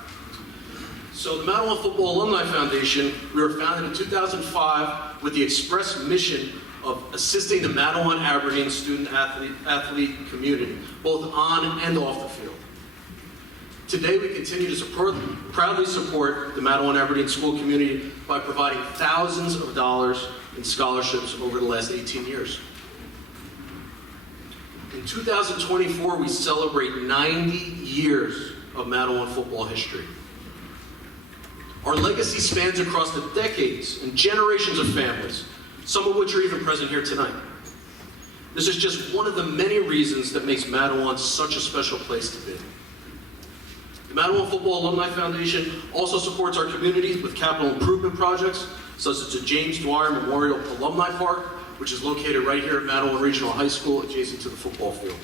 So the Madawan Football Alumni Foundation, we were founded in 2005 with the express mission of assisting the Madawan Aberdeen student athlete community, both on and off the field. Today we continue to proudly support the Madawan Aberdeen school community by providing thousands of dollars in scholarships over the last 18 years. In 2024, we celebrate 90 years of Madawan football history. Our legacy spans across the decades and generations of families, some of which are even present here tonight. This is just one of the many reasons that makes Madawan such a special place to be. The Madawan Football Alumni Foundation also supports our community with capital improvement projects, such as the James Dwyer Memorial Alumni Park, which is located right here at Madawan Regional High School, adjacent to the football field.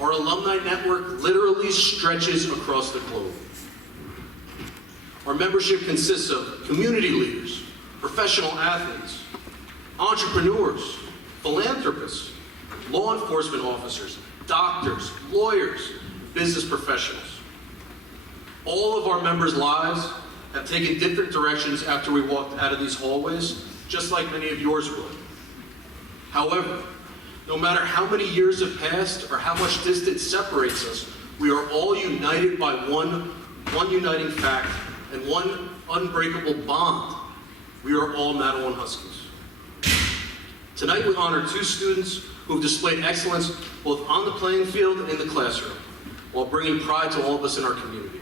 Our alumni network literally stretches across the globe. Our membership consists of community leaders, professional athletes, entrepreneurs, philanthropists, law enforcement officers, doctors, lawyers, business professionals. All of our members' lives have taken different directions after we walked out of these hallways, just like many of yours would. However, no matter how many years have passed or how much distance separates us, we are all united by one uniting fact and one unbreakable bond. We are all Madawan Huskies. Tonight we honor two students who have displayed excellence both on the playing field and in the classroom, while bringing pride to all of us in our community.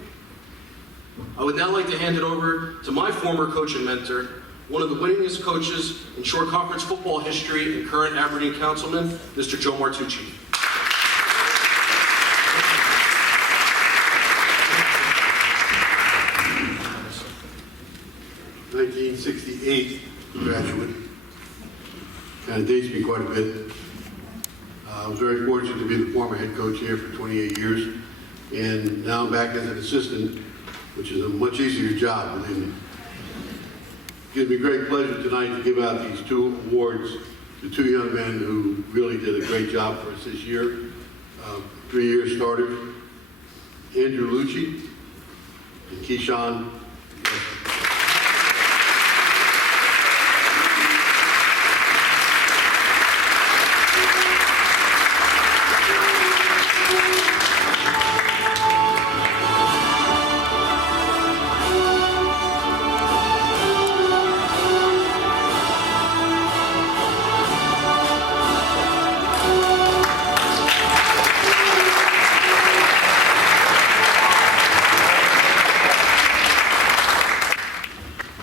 I would now like to hand it over to my former coach and mentor, one of the winningest coaches in short conference football history and current Aberdeen councilman, Mr. Joe Martucci. 68th graduate. Kind of dates me quite a bit. I was very fortunate to be the former head coach here for 28 years, and now I'm back as an assistant, which is a much easier job, believe me. It gives me great pleasure tonight to give out these 2 awards to 2 young men who really did a great job for us this year. 3-year starters, Andrew Lucci and Keyshawn.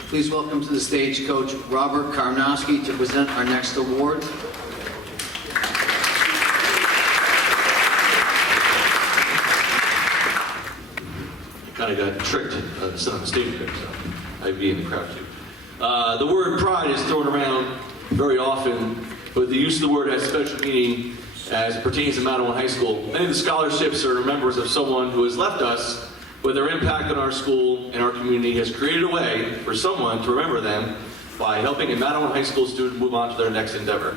Please welcome to the stage Coach Robert Karnowski to present our next award. I kind of got tricked to sit on the stage there, so I'd be in the crowd too. The word pride is thrown around very often, but the use of the word has special meaning as it pertains to Matawan High School. Many of the scholarships are members of someone who has left us, but their impact on our school and our community has created a way for someone to remember them by helping a Matawan High School student move on to their next endeavor.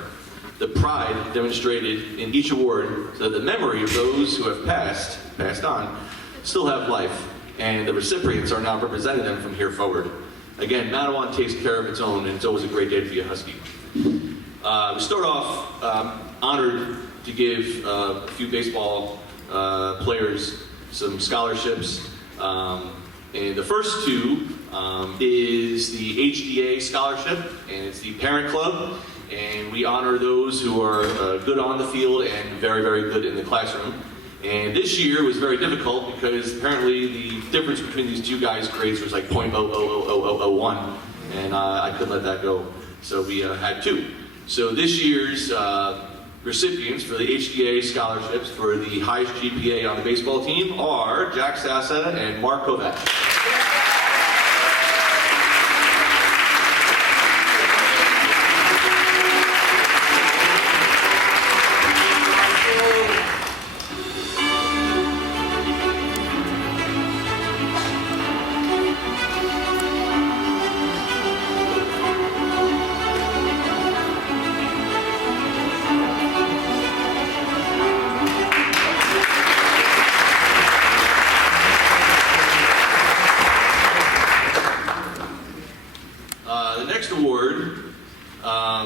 The pride demonstrated in each award so that the memory of those who have passed on, still have life, and the recipients are now representing them from here forward. Again, Matawan takes care of its own, and it's always a great day to be a Husky. We start off honored to give a few baseball players some scholarships. And the first 2 is the HDA scholarship, and it's the parent club, and we honor those who are good on the field and very, very good in the classroom. And this year was very difficult because apparently the difference between these 2 guys' grades was like .0000001, and I couldn't let that go, so we had 2. So this year's recipients for the HDA scholarships for the highest GPA on the baseball team are Jack Sassa and Mark Kovac.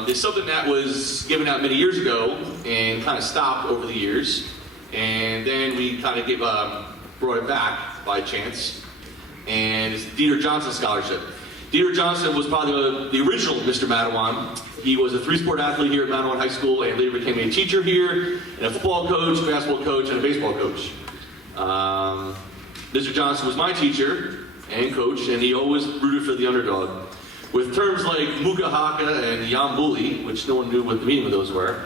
Is something that was given out many years ago and kind of stopped over the years, and then we kind of brought it back by chance, and it's the Dieter Johnson Scholarship. Dieter Johnson was probably the original Mr. Matawan. He was a 3-sport athlete here at Matawan High School and later became a teacher here, and a football coach, basketball coach, and a baseball coach. Mr. Johnson was my teacher and coach, and he always rooted for the underdog. With terms like Muka Haka and Yambuli, which no one knew what the meaning of those were.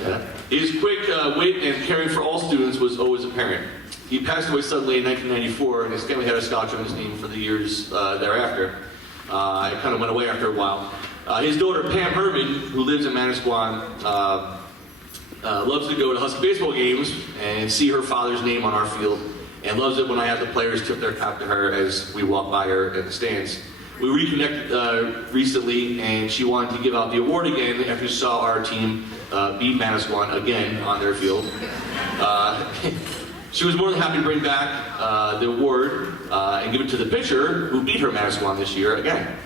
Yeah. His quick wit and caring for all students was always apparent. He passed away suddenly in 1994, and his family had a scholarship in his name for the years thereafter. It kind of went away after a while. His daughter, Pam Herman, who lives in Manasquan, loves to go to Husky baseball games and see her father's name on our field, and loves it when I have the players tip their cap to her as we walk by her in the stands. We reconnected recently, and she wanted to give out the award again after she saw our team beat Manasquan again on their field. She was more than happy to bring back the award and give it to the pitcher who beat her Manasquan this year again.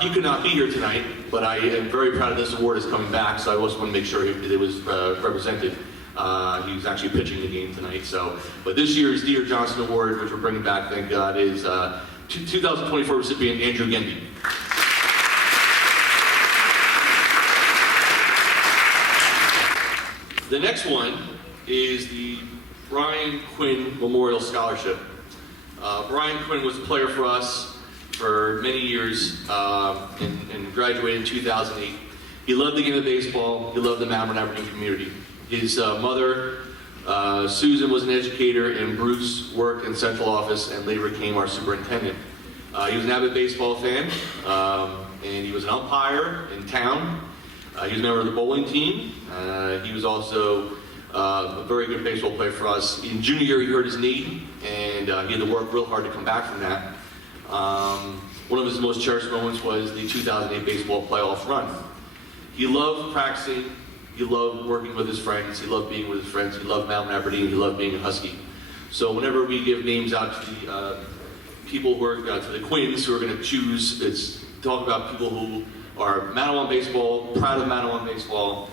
He could not be here tonight, but I am very proud of this award is coming back, so I also want to make sure it was represented. He was actually pitching the game tonight. But this year's Dieter Johnson Award, which we're bringing back, thank God, is 2024 recipient Andrew Gendy. The next one is the Brian Quinn Memorial Scholarship. Brian Quinn was a player for us for many years and graduated in 2008. He loved the game of baseball. He loved the Mount Aberdeen community. His mother, Susan, was an educator, and Bruce worked in central office and later became our superintendent. He was an avid baseball fan. and he was an umpire in town. He was a member of the bowling team. He was also a very good baseball player for us. In junior year, he hurt his knee, and he had to work real hard to come back from that. One of his most cherished moments was the 2008 baseball playoff run. He loved practicing. He loved working with his friends. He loved being with his friends. He loved Mount Aberdeen. He loved being a Husky. So whenever we give names out to the people who are, to the Quins who are going to choose, it's talk about people who are Madawan baseball, proud of Madawan baseball,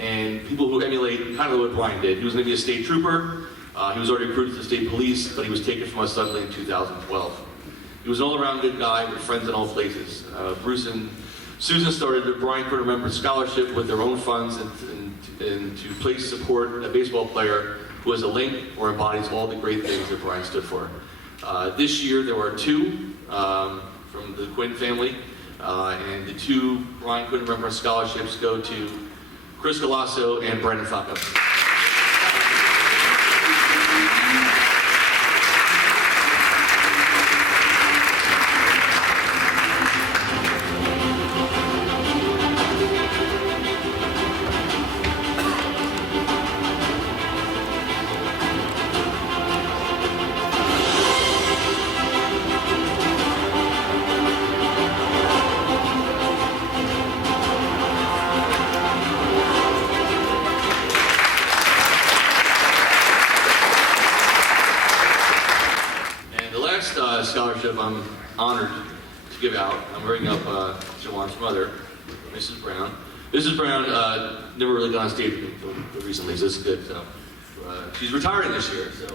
and people who emulate kind of what Brian did. He was going to be a state trooper. He was already recruited to the state police, but he was taken from us suddenly in 2012. He was an all-around good guy with friends in all places. Bruce and Susan started the Brian Quinn Remembrance Scholarship with their own funds and to place support a baseball player who has a link or embodies all the great things that Brian stood for. This year there were 2 from the Quinn family, and the 2 Brian Quinn Remembrance Scholarships go to Chris Galasso and Brandon Falco. Scholarship I'm honored to give out. I'm bringing up Jawan's mother, Mrs. Brown. Mrs. Brown never really got on stage with me until recently, so this is good. So she's retiring this year. So.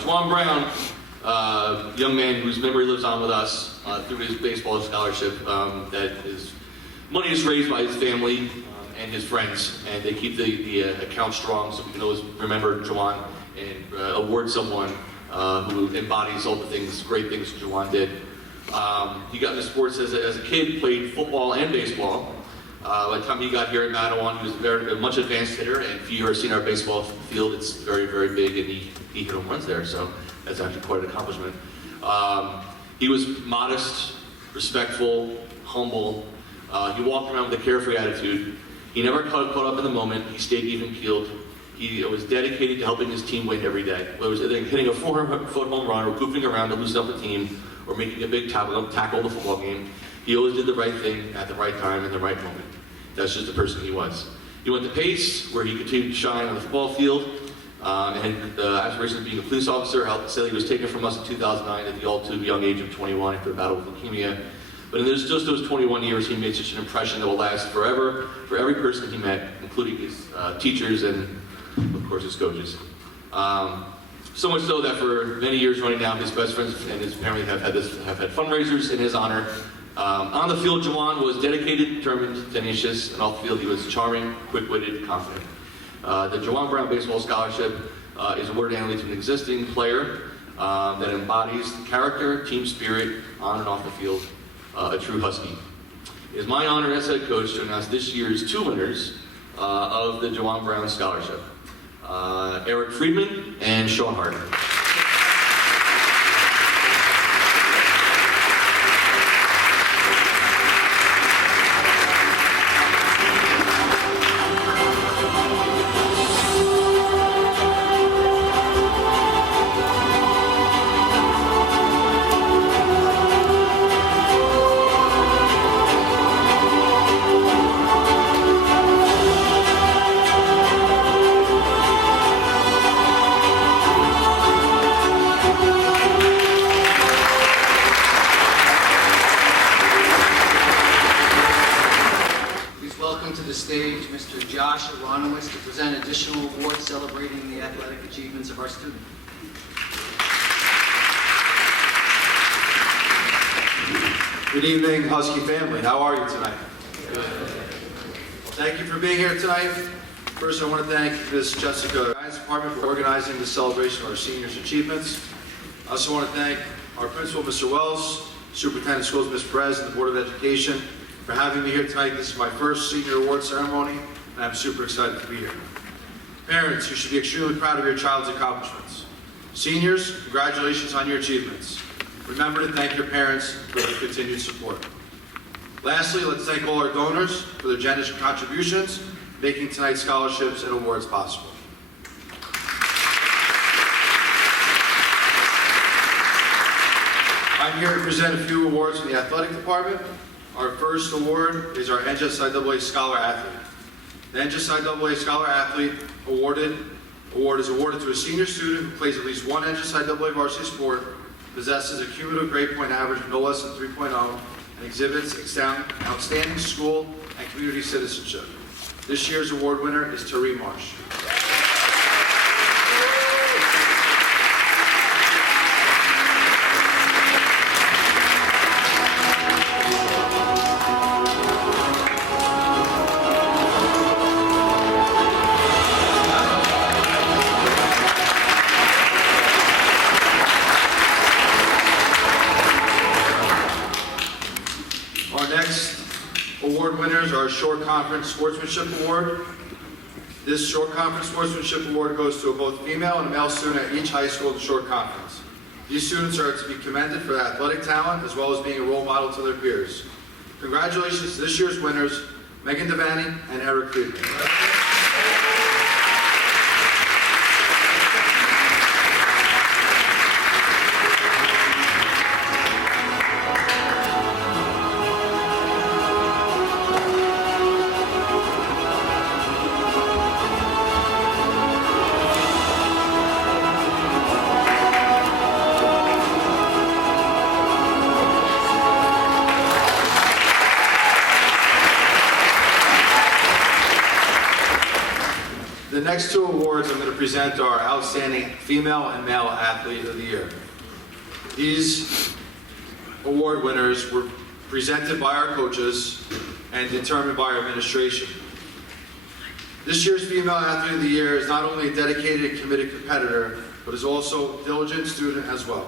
Jawan Brown, young man whose memory lives on with us through his baseball scholarship. That his money is raised by his family and his friends, and they keep the account strong so we can always remember Jawan and award someone who embodies all the things, great things Jawan did. He got into sports as a kid, played football and baseball. By the time he got here at Madawan, he was a much advanced hitter, and if you've ever seen our baseball field, it's very, very big, and he hit home runs there, so that's actually quite an accomplishment. He was modest, respectful, humble. He walked around with a carefree attitude. He never caught up in the moment. He stayed even-keeled. He was dedicated to helping his team win every day. Whether it was either hitting a 400-foot home run or goofing around to loosen up the team or making a big tackle the football game, he always did the right thing at the right time in the right moment. That's just the person he was. He went to Pace, where he continued to shine on the football field, and had the aspiration of being a police officer. Sadly, he was taken from us in 2009 at the all-too young age of 21 after a battle with leukemia. But in just those 21 years, he made such an impression that will last forever for every person he met, including his teachers and, of course, his coaches. So much so that for many years running now, his best friends and his family have had fundraisers in his honor. On the field, Jawan was dedicated, determined, tenacious, and off the field, he was charming, quick-witted, confident. The Jawan Brown Baseball Scholarship is awarded annually to an existing player that embodies character, team spirit, on and off the field. A true Husky. It is my honor as head coach to announce this year's 2 winners of the Jawan Brown Scholarship, Eric Friedman and Sean Harder. To present additional awards celebrating the athletic achievements of our students. Good evening, Husky family. How are you tonight? Good. Thank you for being here tonight. First, I want to thank Ms. Jessica Guidance Department for organizing the celebration of our seniors' achievements. I also want to thank our principal, Mr. Wells, Superintendent of Schools, Ms. Perez, and the Board of Education for having me here tonight. This is my first senior award ceremony, and I'm super excited to be here. Parents, you should be extremely proud of your child's accomplishments. Seniors, congratulations on your achievements. Remember to thank your parents for their continued support. Lastly, let's thank all our donors for their generous contributions, making tonight's scholarships and awards possible. I'm here to present a few awards from the athletic department. Our first award is our NJSIAA Scholar Athlete. The NJSIAA Scholar Athlete award is awarded to a senior student who plays at least one NJSIAA varsity sport, possesses a cumulative grade point average of no less than 3.0, and exhibits outstanding school and community citizenship. This year's award winner is Tari Marsh. Winners are Short Conference Sportsmanship Award. This Short Conference Sportsmanship Award goes to both female and male student at each high school in the Short Conference. These students are to be commended for their athletic talent as well as being a role model to their peers. Congratulations to this year's winners, Megan Devaney and Eric Friedman. The next two awards I'm going to present are Outstanding Female and Male Athlete of the Year. These award winners were presented by our coaches and determined by our administration. This year's Female Athlete of the Year is not only a dedicated and committed competitor, but is also a diligent student as well.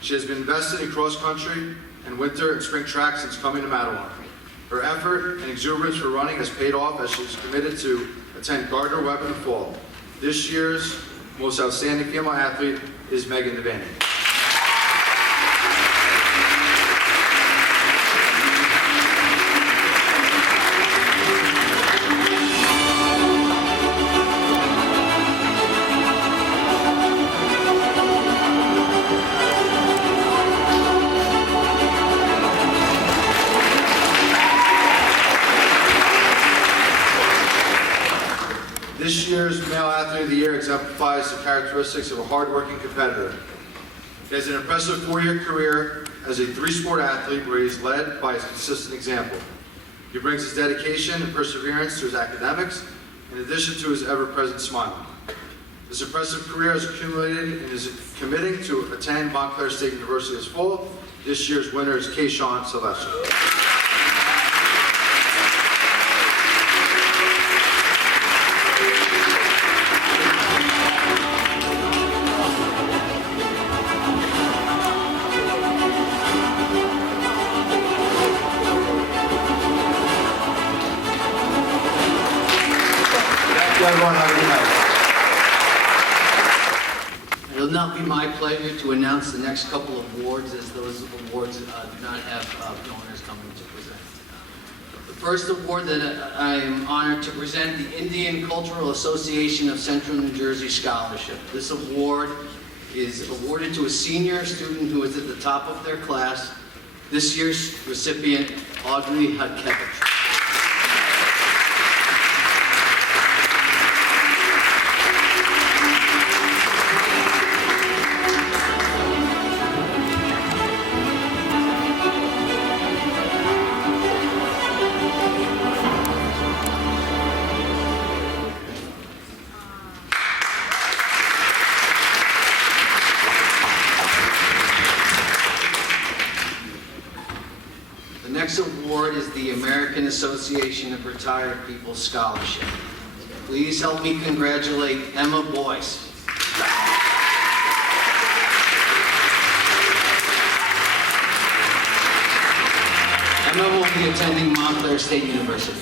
She has been invested in cross-country and winter and spring track since coming to Mattawan. Her effort and exuberance for running has paid off as she is committed to attend Gardner-Webb in the fall. This year's most outstanding female athlete is Megan Devaney. This year's Male Athlete of the Year exemplifies the characteristics of a hardworking competitor. He has an impressive 4-year career as a 3-sport athlete where he is led by his consistent example. He brings his dedication and perseverance to his academics in addition to his ever-present smile. This impressive career has accumulated and is committing to attend Montclair State University this fall. This year's winner is Kayshawn Sylvester. It'll now be my pleasure to announce the next couple of awards, as those awards do not have donors coming to present. The first award that I am honored to present, the Indian Cultural Association of Central New Jersey Scholarship. This award is awarded to a senior student who is at the top of their class. This year's recipient, Audrey Hudkevich. The next award is the American Association of Retired People Scholarship. Please help me congratulate Emma Boyce. Emma will be attending Montclair State University.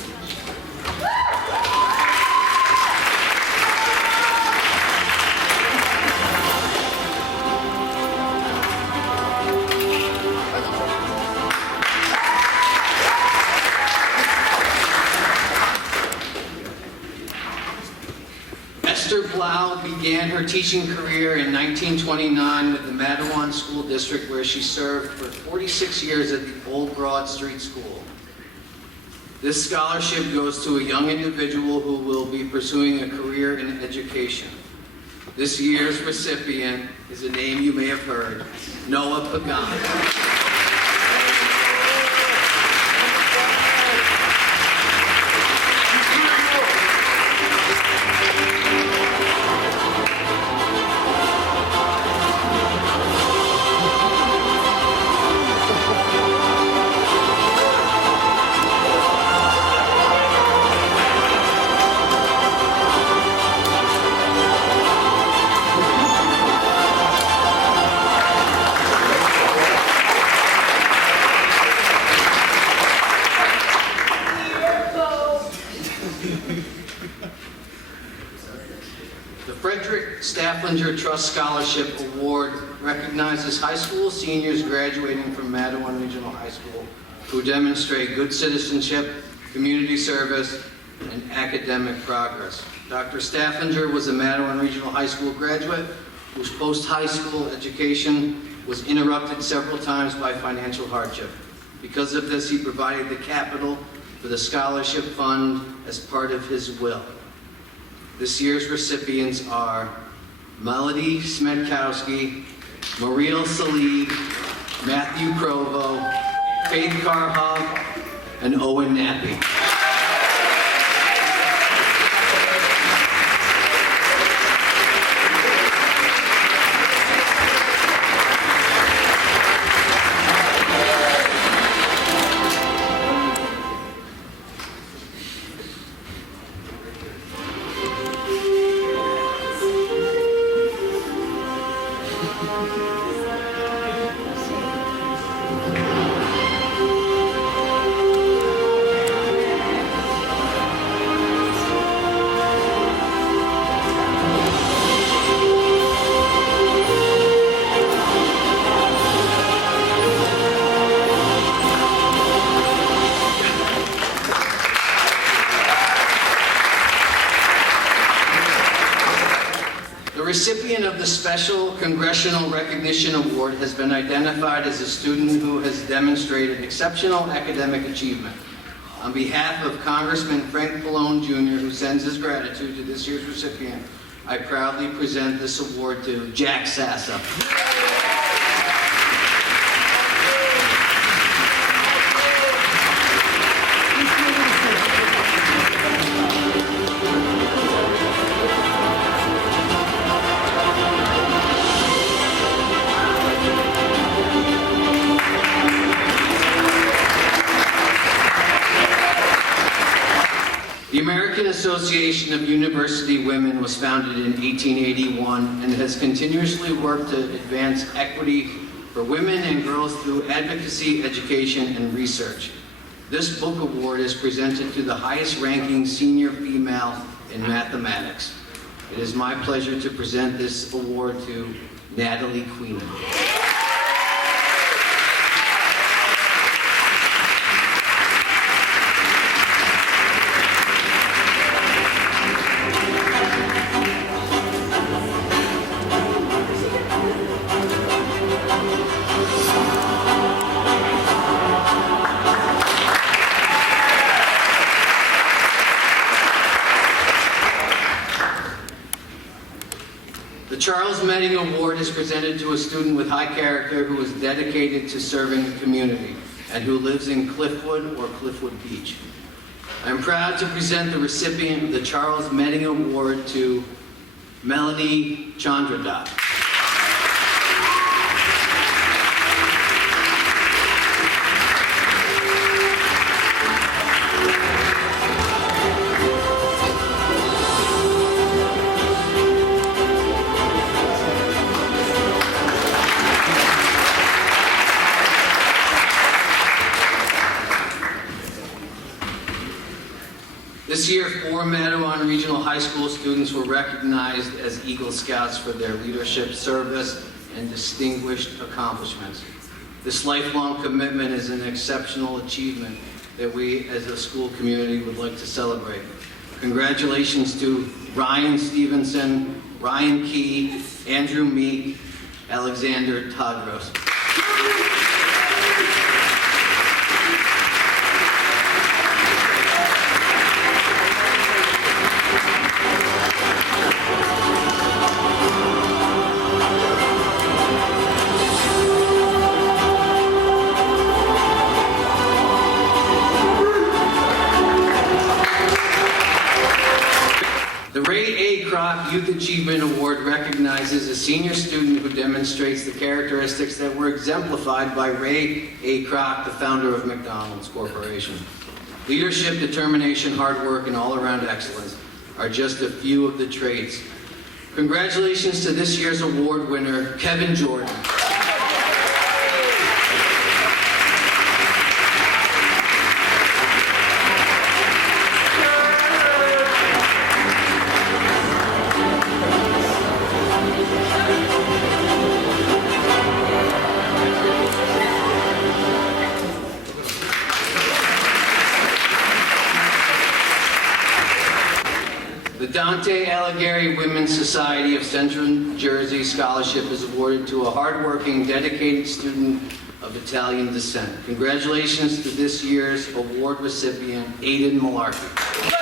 Lau began her teaching career in 1929 with the Mattawan School District, where she served for 46 years at the Old Broad Street School. This scholarship goes to a young individual who will be pursuing a career in education. This year's recipient is a name you may have heard, Noah Pagan. Trust Scholarship Award recognizes high school seniors graduating from Mattawan Regional High School who demonstrate good citizenship, community service, and academic progress. Dr. Staffinger was a Mattawan Regional High School graduate whose post-high school education was interrupted several times by financial hardship. Because of this, he provided the capital for the scholarship fund as part of his will. This year's recipients are Melody Smetkowski, Mariel Salid, Matthew Provo, Faith Carhog, and Owen Nappy. The recipient of the Special Congressional Recognition Award has been identified as a student who has demonstrated exceptional academic achievement. On behalf of Congressman Frank Pallone Jr., who sends his gratitude to this year's recipient, I proudly present this award to Jack Sassa. The American Association of University Women was founded in 1881 and has continuously worked to advance equity for women and girls through advocacy, education, and research. This book award is presented to the highest-ranking senior female in mathematics. It is my pleasure to present this award to Natalie Queenan. The Charles Medding Award is presented to a student with high character who is dedicated to serving the community and who lives in Cliffwood or Cliffwood Beach. I am proud to present the recipient of the Charles Medding Award to Melanie Chandradat. This year, 4 Mattawan Regional High School students were recognized as Eagle Scouts for their leadership, service, and distinguished accomplishments. This lifelong commitment is an exceptional achievement that we as a school community would like to celebrate. Congratulations to Ryan Stevenson, Ryan Key, Andrew Meek, Alexander Tadros. The Ray A. Kroc Youth Achievement Award recognizes a senior student who demonstrates the characteristics that were exemplified by Ray A. Kroc, the founder of McDonald's Corporation. Leadership, determination, hard work, and all-around excellence are just a few of the traits. Congratulations to this year's award winner, Kevin Jordan. The Dante Alighieri Women's Society of Central Jersey Scholarship is awarded to a hardworking, dedicated student of Italian descent. Congratulations to this year's award recipient, Aiden Malarkey.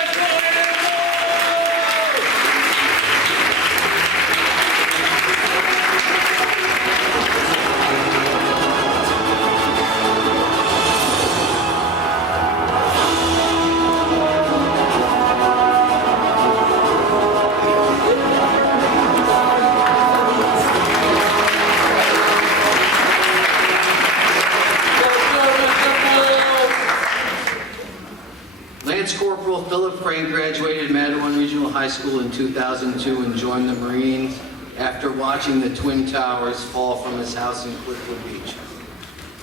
Lance Corporal Philip Frank graduated Mattawan Regional High School in 2002 and joined the Marines after watching the Twin Towers fall from his house in Cliffwood Beach.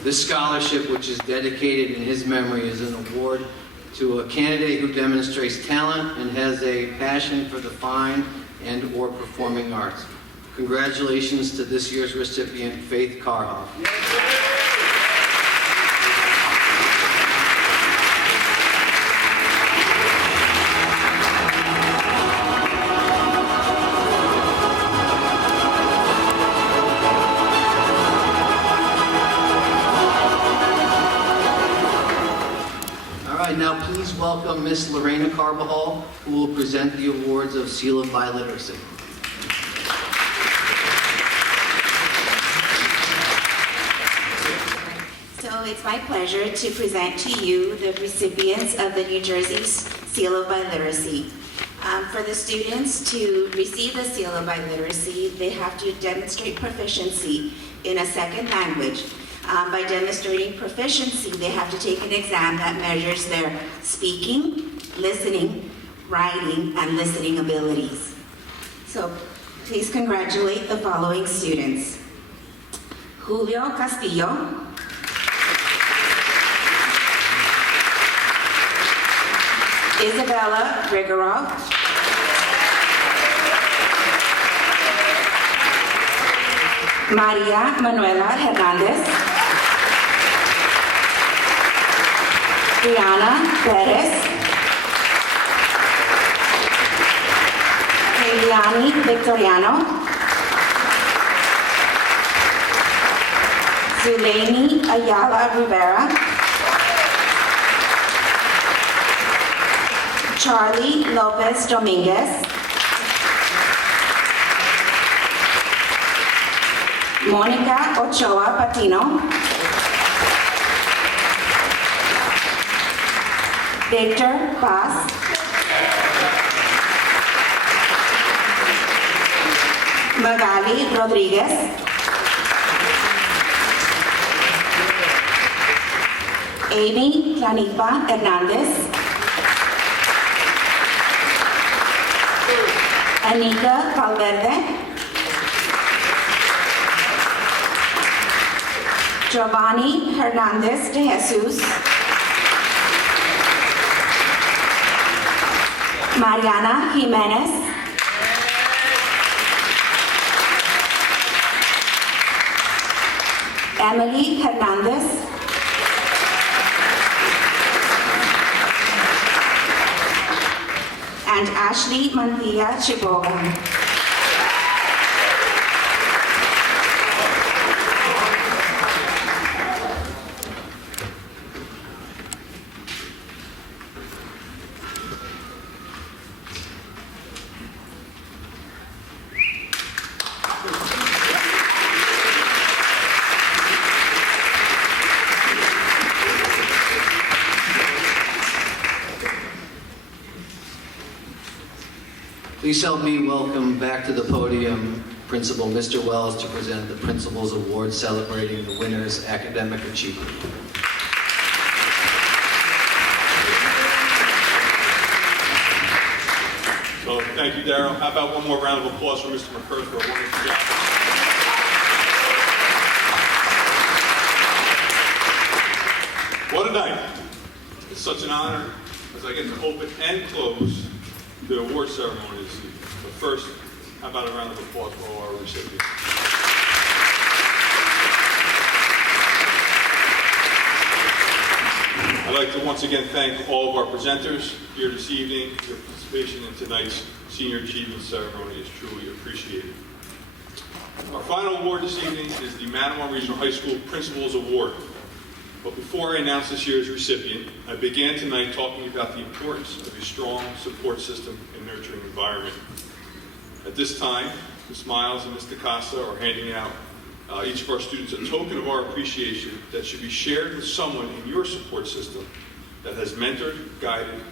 This scholarship, which is dedicated in his memory, is an award to a candidate who demonstrates talent and has a passion for the fine and or performing arts. Congratulations to this year's recipient, Faith Carhoff. Now please welcome Miss Lorena Carbajal, who will present the awards of Seal of Biliteracy. So it's my pleasure to present to you the recipients of the New Jersey Seal of Biliteracy. For the students to receive the Seal of Biliteracy, they have to demonstrate proficiency in a second language. By demonstrating proficiency, they have to take an exam that measures their speaking, listening, writing, and listening abilities. So please congratulate the following students. Julio Castillo. Isabella Grigorov. Maria Manuela Hernandez. Brianna Perez. Eliani Victoriano. Zuleini Ayala Rivera. Charlie Lopez Dominguez. Monica Ochoa Patino. Victor Paz. Magali Rodriguez. Amy Clanipa Hernandez. Anita Valverde. Giovanni Hernandez de Jesus. Mariana Jimenez. Emily Hernandez. and Ashley Mantilla Chiboga. Please help me welcome back to the podium Principal Mr. Wells to present the Principal's Award celebrating the winner's academic achievement. So thank you, Darryl. How about one more round of applause for Mr. McCurth for a wonderful job? What a night. It's such an honor as I get to open and close the award ceremony this evening. But first, how about a round of applause for all our recipients? I'd like to once again thank all of our presenters here this evening. Your participation in tonight's Senior Achievement Ceremony is truly appreciated. Our final award this evening is the Matawan Regional High School Principals Award. But before I announce this year's recipient, I began tonight talking about the importance of a strong support system and nurturing environment. At this time, Ms. Miles and Mr. Costa are handing out each of our students a token of our appreciation that should be shared with someone in your support system that has mentored, guided,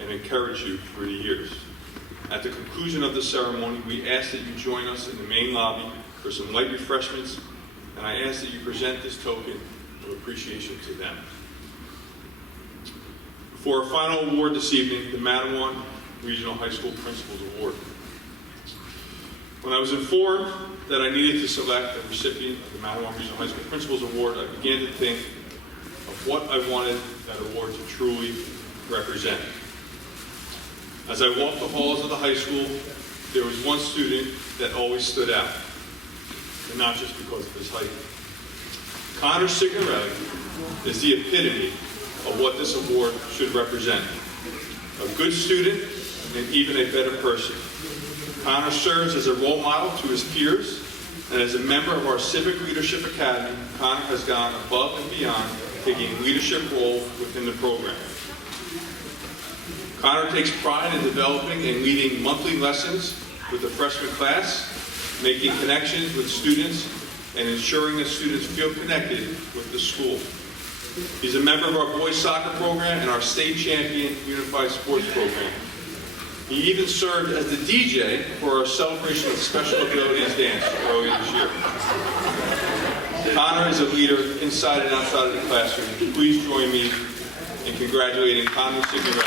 and encouraged you through the years. At the conclusion of the ceremony, we ask that you join us in the main lobby for some light refreshments, and I ask that you present this token of appreciation to them. For our final award this evening, the Matawan Regional High School Principals Award. When I was informed that I needed to select a recipient of the Matawan Regional High School Principals Award, I began to think of what I wanted that award to truly represent. As I walked the halls of the high school, there was one student that always stood out, and not just because of his height. Connor Signorelli is the epitome of what this award should represent. A good student and even a better person. Connor serves as a role model to his peers, and as a member of our Civic Leadership Academy, Connor has gone above and beyond, taking a leadership role within the program. Connor takes pride in developing and leading monthly lessons with the freshman class, making connections with students, and ensuring that students feel connected with the school. He's a member of our boys soccer program and our state champion unified sports program. He even served as the DJ for our celebration of special abilities dance earlier this year. Connor is a leader inside and outside of the classroom. Please join me in congratulating Connor Signorelli.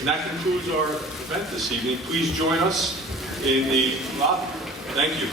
And that concludes our event this evening. Please join us in the lobby. Thank you.